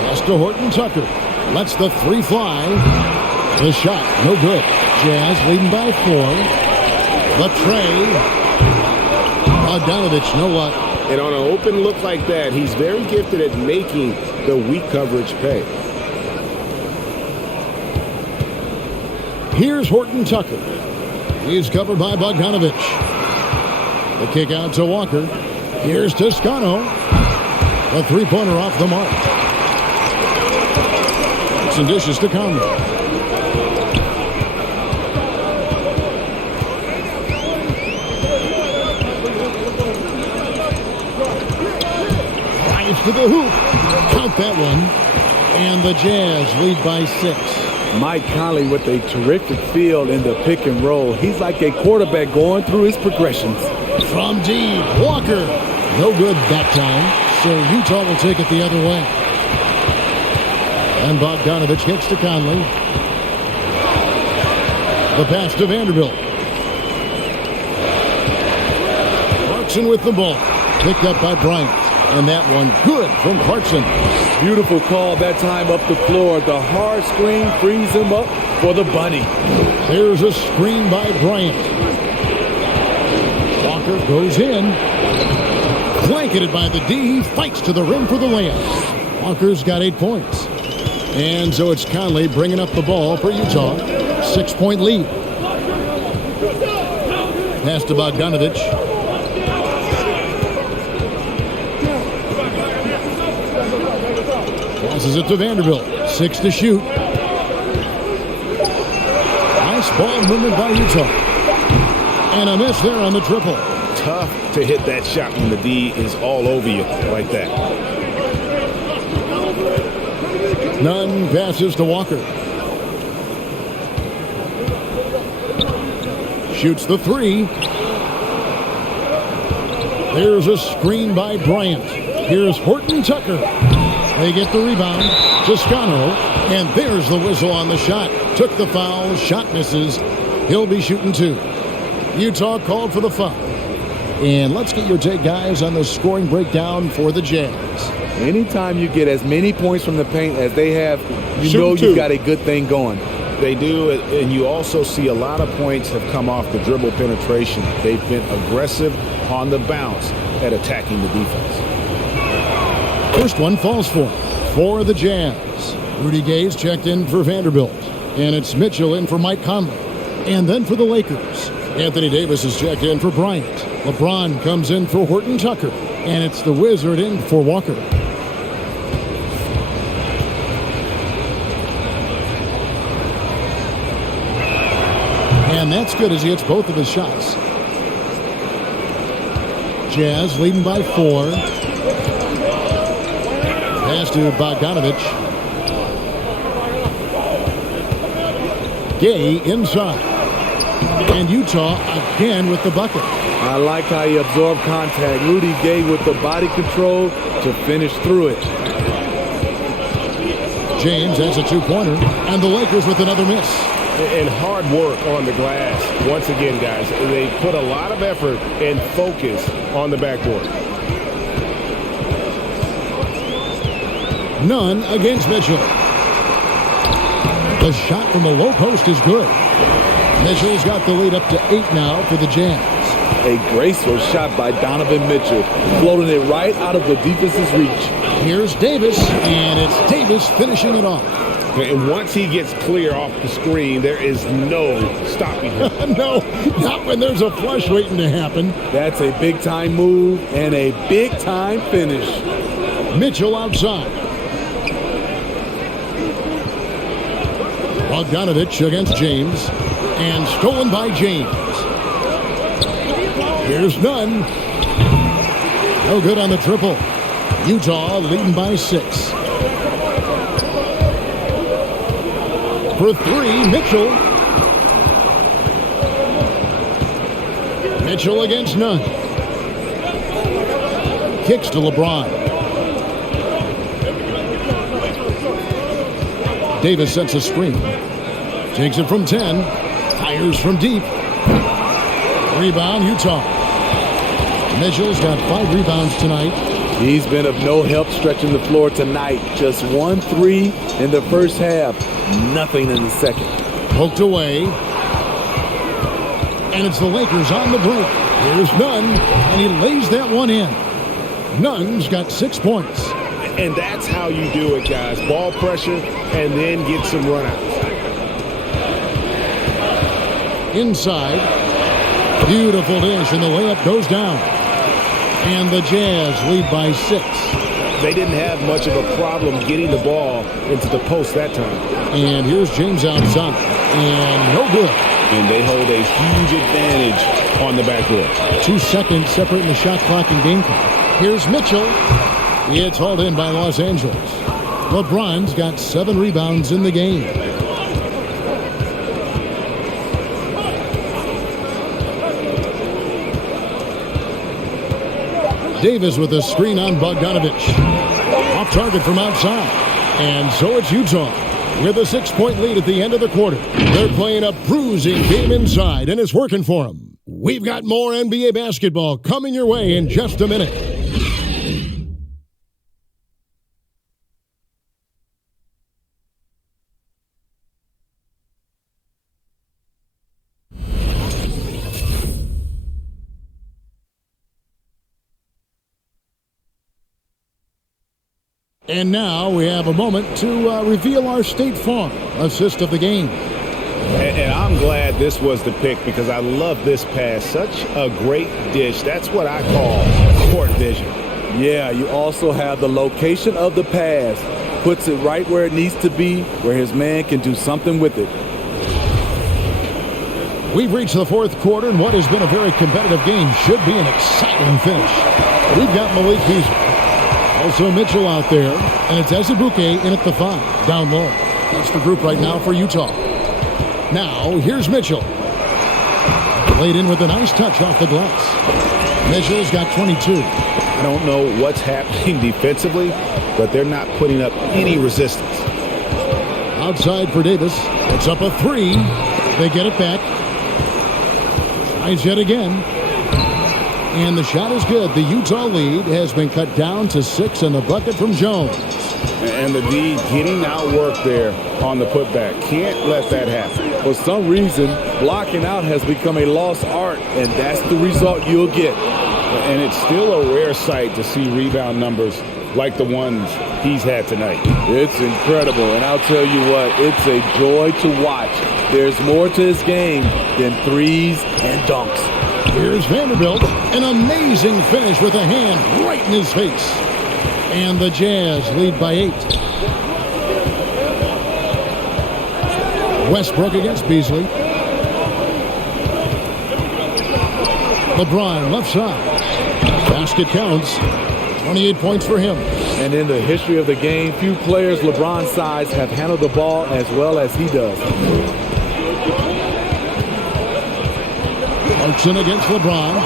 Pass to Horton Tucker. Lets the 3 fly. The shot, no good. Jazz leading by 4. The tray. Bogdanovich, no luck. And on an open look like that, he's very gifted at making the weak coverage pay. Here's Horton Tucker. He's covered by Bogdanovich. The kick out to Walker. Here's Toscano. The 3-pointer off the mark. Some dishes to Conley. Drives to the hoop. Count that one. And the Jazz lead by 6. Mike Conley with a terrific feel in the pick and roll. He's like a quarterback going through his progressions. From deep, Walker. No good that time, so Utah will take it the other way. And Bogdanovich hits to Conley. The pass to Vanderbilt. Clarkson with the ball. Picked up by Bryant. And that one good from Clarkson. Beautiful call that time up the floor. The hard screen frees him up for the bunny. There's a screen by Bryant. Walker goes in. Blanketed by the D. He fights to the rim for the layup. Walker's got 8 points. And so it's Conley bringing up the ball for Utah. 6-point lead. Pass to Bogdanovich. Passes it to Vanderbilt. 6 to shoot. Nice ball movement by Utah. And a miss there on the triple. Tough to hit that shot when the D is all over you like that. Nunn passes to Walker. Shoots the 3. There's a screen by Bryant. Here's Horton Tucker. They get the rebound. Toscano. And there's the whistle on the shot. Took the foul. Shot misses. He'll be shooting 2. Utah called for the foul. And let's get your take, guys, on the scoring breakdown for the Jazz. Anytime you get as many points from the paint as they have, you know you've got a good thing going. They do, and you also see a lot of points have come off the dribble penetration. They've been aggressive on the bounce at attacking the defense. First one falls for the Jazz. Rudy Gay's checked in for Vanderbilt. And it's Mitchell in for Mike Conley. And then for the Lakers, Anthony Davis is checked in for Bryant. LeBron comes in for Horton Tucker. And it's the Wizard in for Walker. And that's good as he hits both of his shots. Jazz leading by 4. Pass to Bogdanovich. Gay inside. And Utah again with the bucket. I like how he absorbed contact. Rudy Gay with the body control to finish through it. James has a 2-pointer. And the Lakers with another miss. And hard work on the glass. Once again, guys, they put a lot of effort and focus on the backboard. Nunn against Mitchell. The shot from the low post is good. Mitchell's got the lead up to 8 now for the Jazz. A graceful shot by Donovan Mitchell, floating it right out of the defense's reach. Here's Davis, and it's Davis finishing it off. And once he gets clear off the screen, there is no stopping him. No, not when there's a flush waiting to happen. That's a big-time move and a big-time finish. Mitchell outside. Bogdanovich against James, and stolen by James. Here's Nunn. No good on the triple. Utah leading by 6. For 3, Mitchell. Mitchell against Nunn. Kicks to LeBron. Davis sets a screen. Takes it from 10. Fires from deep. Rebound, Utah. Mitchell's got 5 rebounds tonight. He's been of no help stretching the floor tonight. Just 1 3 in the first half. Nothing in the second. Poked away. And it's the Lakers on the break. Here's Nunn, and he lays that one in. Nunn's got 6 points. And that's how you do it, guys. Ball pressure and then get some runouts. Inside. Beautiful dish, and the layup goes down. And the Jazz lead by 6. They didn't have much of a problem getting the ball into the post that time. And here's James outside. And no good. And they hold a huge advantage on the backcourt. 2 seconds separating the shot clock and game clock. Here's Mitchell. It's hauled in by Los Angeles. LeBron's got 7 rebounds in the game. Davis with a screen on Bogdanovich. Off target from outside. And so it's Utah with a 6-point lead at the end of the quarter. They're playing a bruising game inside, and it's working for them. We've got more NBA basketball coming your way in just a minute. And now we have a moment to reveal our State Farm assist of the game. And I'm glad this was the pick because I love this pass. Such a great dish. That's what I call court vision. Yeah, you also have the location of the pass. Puts it right where it needs to be, where his man can do something with it. We've reached the 4th quarter, and what has been a very competitive game should be an exciting finish. We've got Malik Beasley. Also Mitchell out there, and it's Ezebuke in at the 5, down low. That's the group right now for Utah. Now, here's Mitchell. Laid in with a nice touch off the glass. Mitchell's got 22. I don't know what's happening defensively, but they're not putting up any resistance. Outside for Davis. It's up a 3. They get it back. Tries yet again. And the shot is good. The Utah lead has been cut down to 6 and the bucket from Jones. And the D getting outworked there on the putback. Can't let that happen. For some reason, blocking out has become a lost art, and that's the result you'll get. And it's still a rare sight to see rebound numbers like the ones he's had tonight. It's incredible, and I'll tell you what, it's a joy to watch. There's more to his game than threes and dunks. Here's Vanderbilt, an amazing finish with a hand right in his face. And the Jazz lead by 8. Westbrook against Beasley. LeBron left side. Basket counts. 28 points for him. And in the history of the game, few players LeBron's size have handled the ball as well as he does. Clarkson against LeBron.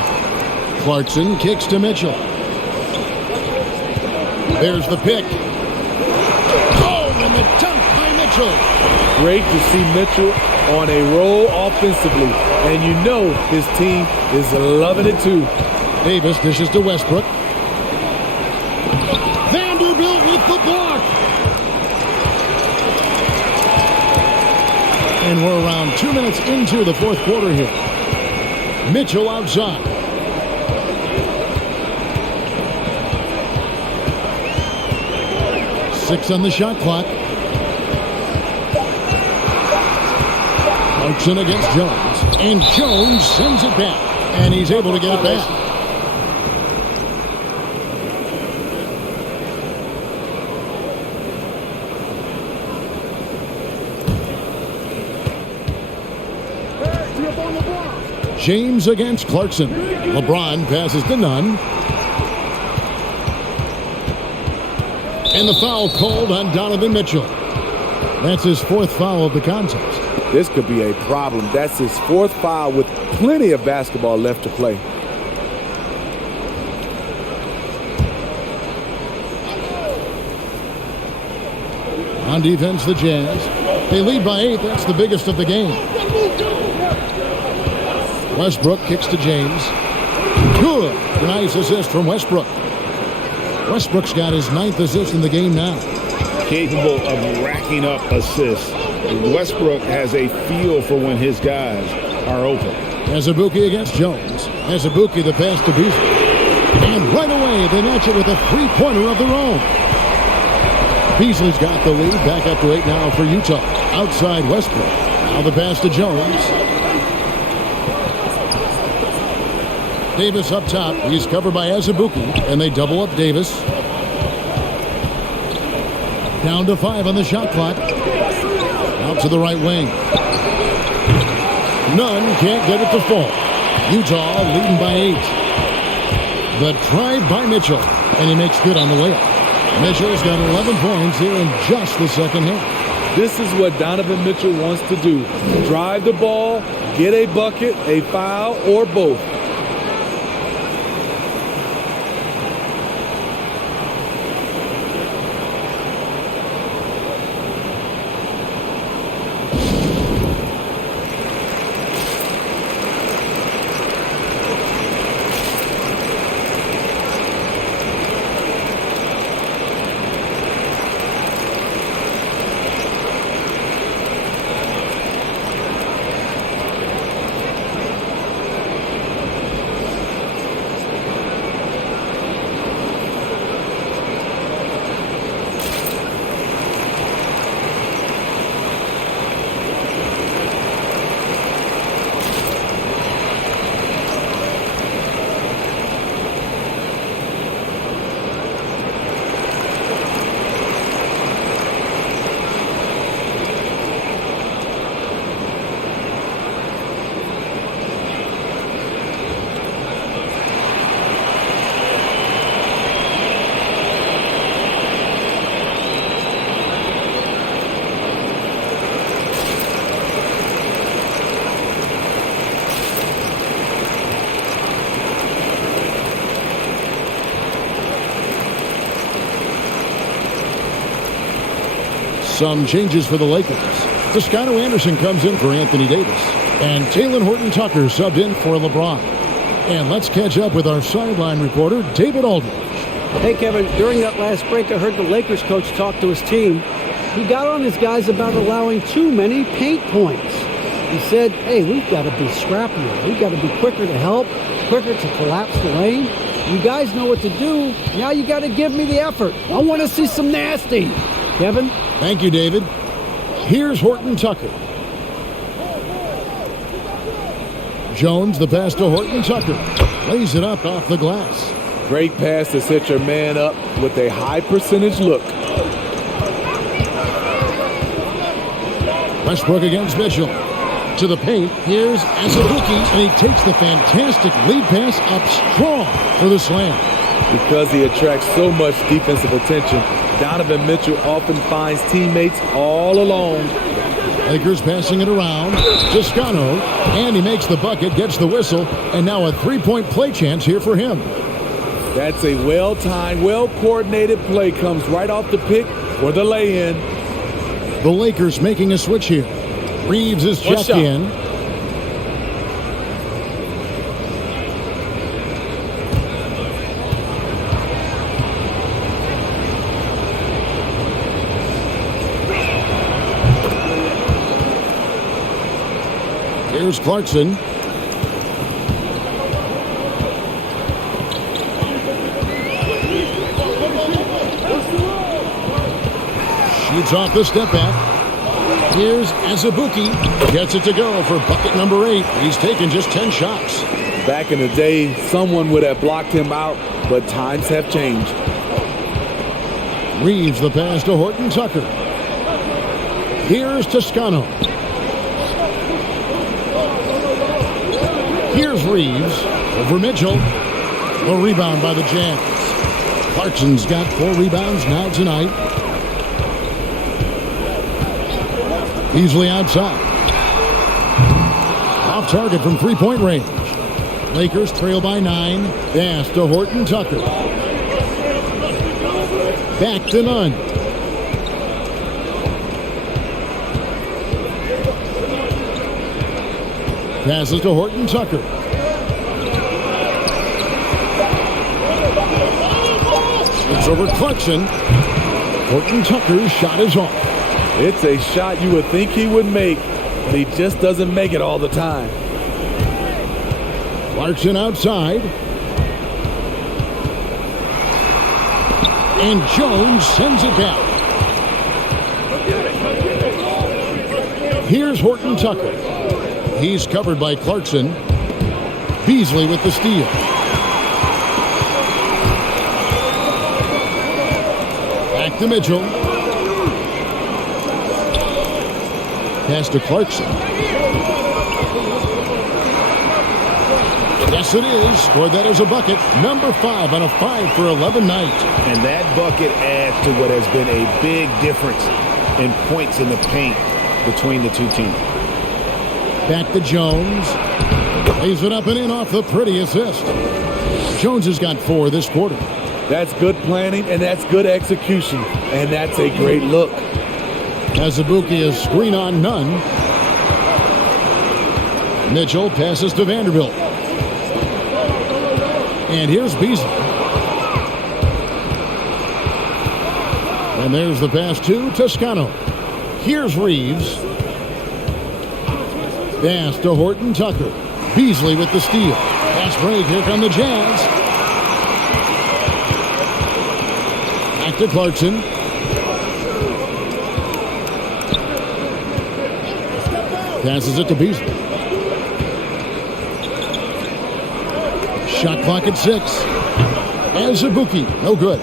Clarkson kicks to Mitchell. There's the pick. Oh, and the dunk by Mitchell. Great to see Mitchell on a roll offensively. And you know his team is loving it too. Davis dishes to Westbrook. Vanderbilt with the block. And we're around 2 minutes into the fourth quarter here. Mitchell outside. Six on the shot clock. Clarkson against Jones. And Jones sends it back. And he's able to get it back. James against Clarkson. LeBron passes to Nunn. And the foul called on Donovan Mitchell. That's his fourth foul of the contest. This could be a problem. That's his fourth foul with plenty of basketball left to play. On defense, the Jazz. They lead by 8. That's the biggest of the game. Westbrook kicks to James. Good. Nice assist from Westbrook. Westbrook's got his 9th assist in the game now. Capable of racking up assists. Westbrook has a feel for when his guys are open. Azubuike against Jones. Azubuike the pass to Beasley. And right away they match it with a three-pointer of their own. Beasley's got the lead. Back up to 8 now for Utah. Outside Westbrook. Now the pass to Jones. Davis up top. He's covered by Azubuike. And they double up Davis. Down to 5 on the shot clock. Out to the right wing. Nunn can't get it to fall. Utah leading by 8. The drive by Mitchell. And he makes good on the layup. Mitchell's got 11 points here in just the second half. This is what Donovan Mitchell wants to do. Drive the ball, get a bucket, a foul, or both. Some changes for the Lakers. Toscano Anderson comes in for Anthony Davis. And Talen Horton-Tucker subbed in for LeBron. And let's catch up with our sideline reporter, David Aldridge. Hey, Kevin, during that last break, I heard the Lakers coach talk to his team. He got on his guys about allowing too many paint points. He said, hey, we've got to be scrappier. We've got to be quicker to help, quicker to collapse the lane. You guys know what to do. Now you got to give me the effort. I want to see some nasty. Kevin? Thank you, David. Here's Horton-Tucker. Jones, the pass to Horton-Tucker. Lays it up off the glass. Great pass to set your man up with a high percentage look. Westbrook against Mitchell. To the paint. Here's Azubuike, and he takes the fantastic lead pass up strong for the slam. Because he attracts so much defensive attention, Donovan Mitchell often finds teammates all alone. Lakers passing it around. Toscano, and he makes the bucket, gets the whistle, and now a three-point play chance here for him. That's a well-timed, well-coordinated play. Comes right off the pick for the lay-in. The Lakers making a switch here. Reeves is checked in. Here's Clarkson. Shoots off the step back. Here's Azubuike. Gets it to go for bucket number 8. He's taken just 10 shots. Back in the day, someone would have blocked him out, but times have changed. Reeves the pass to Horton Tucker. Here's Toscano. Here's Reeves over Mitchell. A rebound by the Jazz. Clarkson's got 4 rebounds now tonight. Easily outside. Off target from three-point range. Lakers trail by 9. Pass to Horton Tucker. Back to Nunn. Passes to Horton Tucker. It's over Clarkson. Horton Tucker's shot is off. It's a shot you would think he would make, but he just doesn't make it all the time. Clarkson outside. And Jones sends it back. Here's Horton Tucker. He's covered by Clarkson. Beasley with the steal. Back to Mitchell. Pass to Clarkson. Yes, it is. Scored that as a bucket. Number 5 on a 5 for 11 night. And that bucket adds to what has been a big difference in points in the paint between the two teams. Back to Jones. Lays it up and in off the pretty assist. Jones has got 4 this quarter. That's good planning, and that's good execution, and that's a great look. Azubuike is screen on Nunn. Mitchell passes to Vanderbilt. And here's Beasley. And there's the pass to Toscano. Here's Reeves. Pass to Horton Tucker. Beasley with the steal. Pass break. Here come the Jazz. Back to Clarkson. Passes it to Beasley. Shot clock at 6. Azubuike, no good.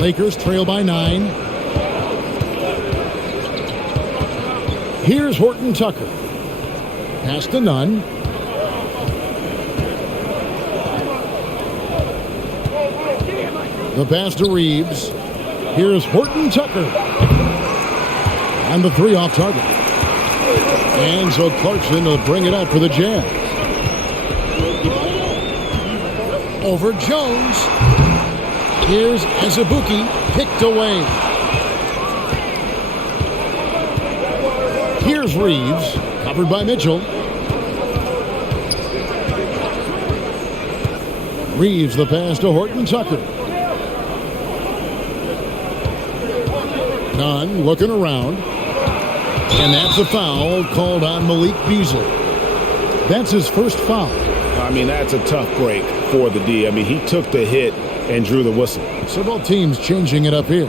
Lakers trail by 9. Here's Horton Tucker. Pass to Nunn. The pass to Reeves. Here's Horton Tucker. And the 3 off target. And so Clarkson will bring it up for the Jazz. Over Jones. Here's Azubuike, picked away. Here's Reeves, covered by Mitchell. Reeves the pass to Horton Tucker. Nunn looking around. And that's a foul called on Malik Beasley. That's his first foul. I mean, that's a tough break for the D. I mean, he took the hit and drew the whistle. So both teams changing it up here.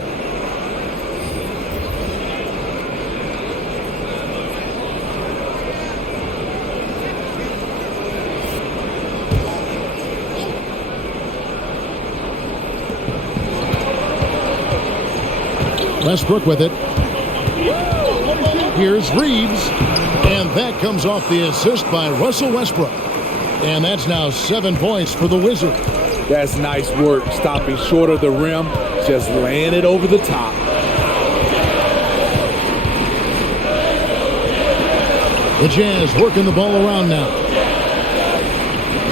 Westbrook with it. Here's Reeves. And that comes off the assist by Russell Westbrook. And that's now 7 points for the Wizards. That's nice work, stopping short of the rim, just laying it over the top. The Jazz working the ball around now.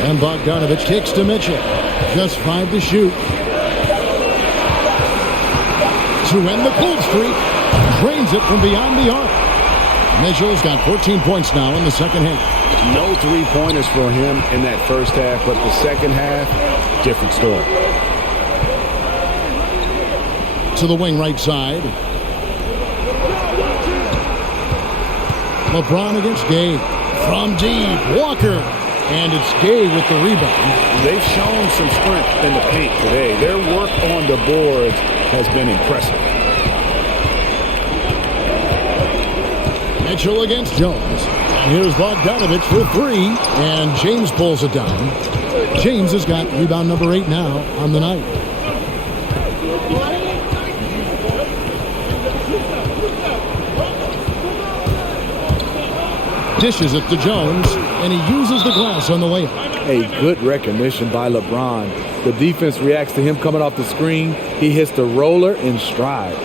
And Bogdanovich kicks to Mitchell. Just 5 to shoot. To end the cold streak. Drains it from beyond the arc. Mitchell's got 14 points now in the second half. No 3-pointers for him in that first half, but the second half, different story. To the wing right side. LeBron against Gay. From deep, Walker. And it's Gay with the rebound. They've shown some strength in the paint today. Their work on the boards has been impressive. Mitchell against Jones. Here's Bogdanovich for three, and James pulls it down. James has got rebound number 8 now on the night. Dishes it to Jones, and he uses the glass on the layup. A good recognition by LeBron. The defense reacts to him coming off the screen. He hits the roller in stride.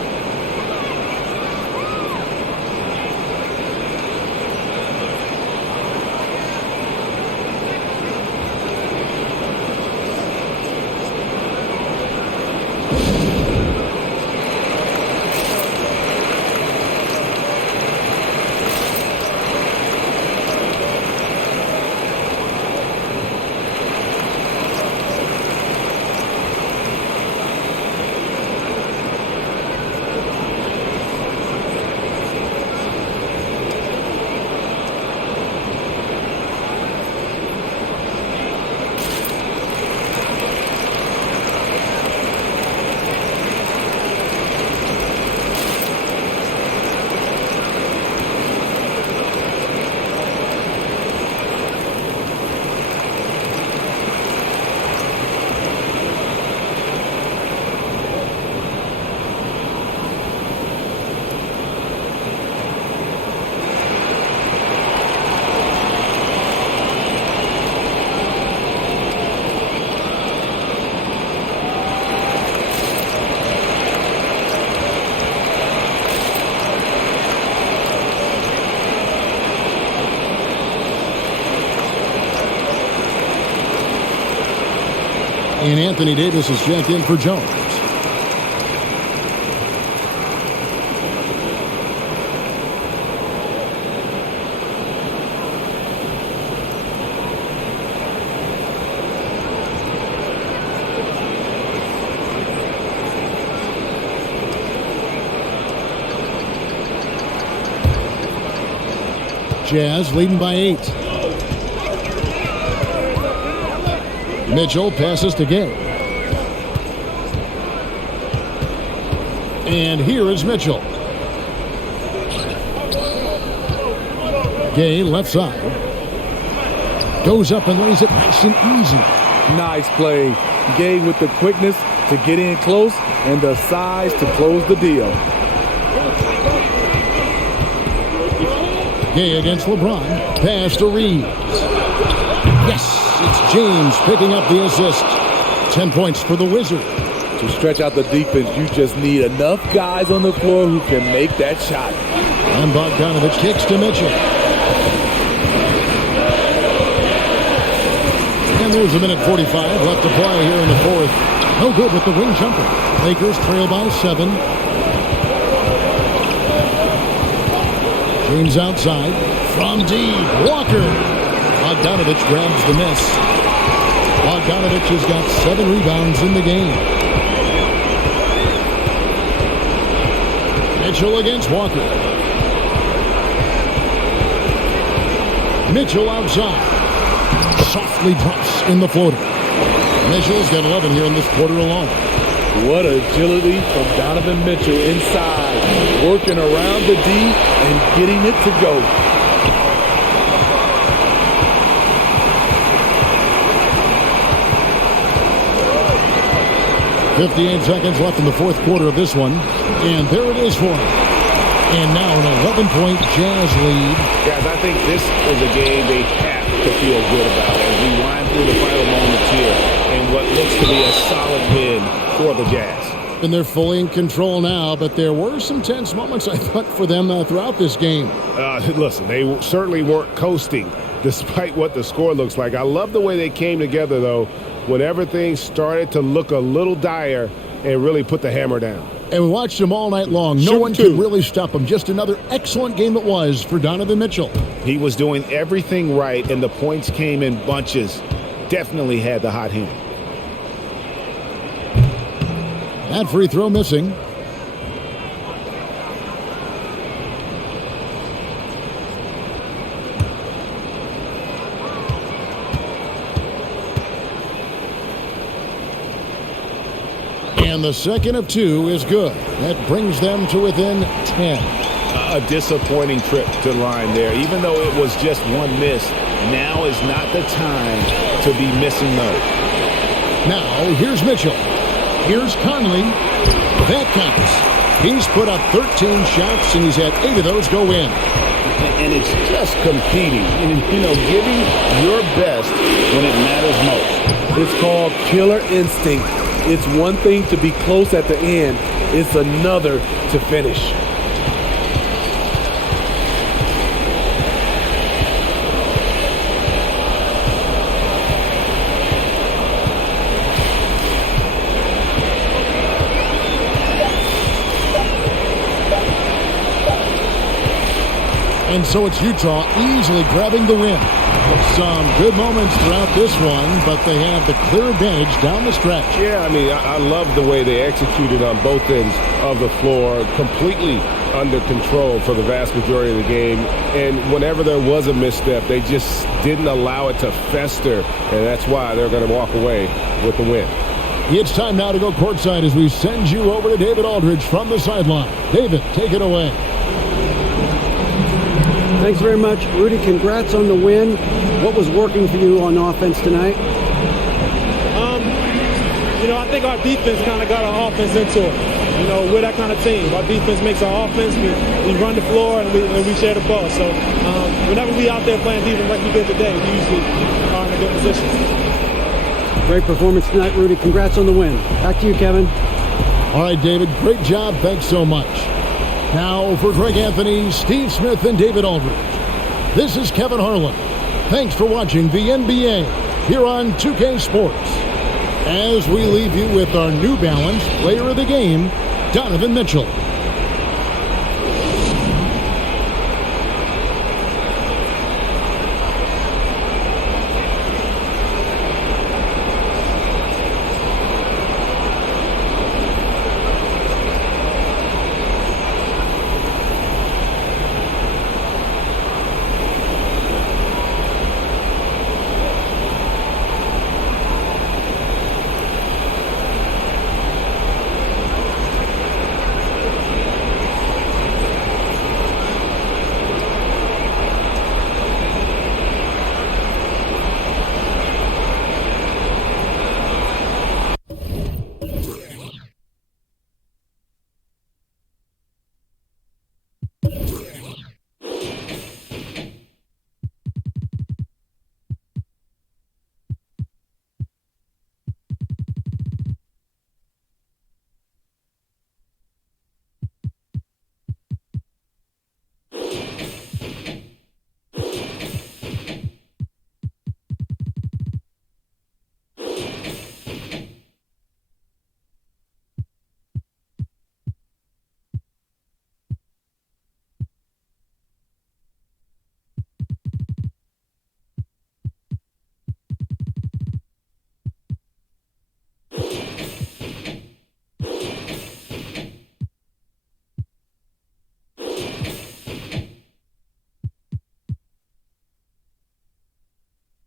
And Anthony Davis is checked in for Jones. Jazz leading by 8. Mitchell passes to Gay. And here is Mitchell. Gay left side. Goes up and lays it nice and easy. Nice play. Gay with the quickness to get in close and the size to close the deal. Gay against LeBron. Pass to Reeves. Yes! It's James picking up the assist. 10 points for the Wizards. To stretch out the defense, you just need enough guys on the floor who can make that shot. And Bogdanovich kicks to Mitchell. And there's a minute 45 left to play here in the fourth. No good with the wing jumper. Lakers trail by 7. James outside. From deep. Walker. Bogdanovich grabs the miss. Bogdanovich has got 7 rebounds in the game. Mitchell against Walker. Mitchell outside. Softly drops in the floater. Mitchell's got 11 here in this quarter alone. What agility from Donovan Mitchell inside. Working around the D and getting it to go. 58 seconds left in the fourth quarter of this one. And there it is for him. And now an 11-point Jazz lead. Guys, I think this is a game they have to feel good about as we wind through the final moments here and what looks to be a solid win for the Jazz. And they're fully in control now, but there were some tense moments, I thought, for them throughout this game. Listen, they certainly weren't coasting despite what the score looks like. I love the way they came together, though, when everything started to look a little dire and really put the hammer down. And we watched them all night long. No one could really stop them. Just another excellent game it was for Donovan Mitchell. He was doing everything right, and the points came in bunches. Definitely had the hot hand. That free throw missing. And the second of 2 is good. That brings them to within 10. A disappointing trip to the line there. Even though it was just one miss, now is not the time to be missing those. Now, here's Mitchell. Here's Conley. That counts. He's put up 13 shots, and he's had 8 of those go in. And it's just competing and, giving your best when it matters most. It's called killer instinct. It's one thing to be close at the end. It's another to finish. And so it's Utah easily grabbing the win. Some good moments throughout this one, but they have the clear advantage down the stretch. Yeah, I love the way they executed on both ends of the floor, completely under control for the vast majority of the game. And whenever there was a misstep, they just didn't allow it to fester, and that's why they're going to walk away with the win. It's time now to go courtside as we send you over to David Aldridge from the sideline. David, take it away. Thanks very much, Rudy. Congrats on the win. What was working for you on offense tonight? I think our defense kind of got our offense into it. We're that kind of team. Our defense makes our offense. We run the floor and we share the ball. So whenever we out there playing defense like we did today, we usually are in a good position. Great performance tonight, Rudy. Congrats on the win. Back to you, Kevin. All right, David. Great job. Thanks so much. Now for Greg Anthony, Steve Smith, and David Aldridge. This is Kevin Harlan. Thanks for watching the NBA here on 2K Sports. As we leave you with our New Balance Player of the Game, Donovan Mitchell.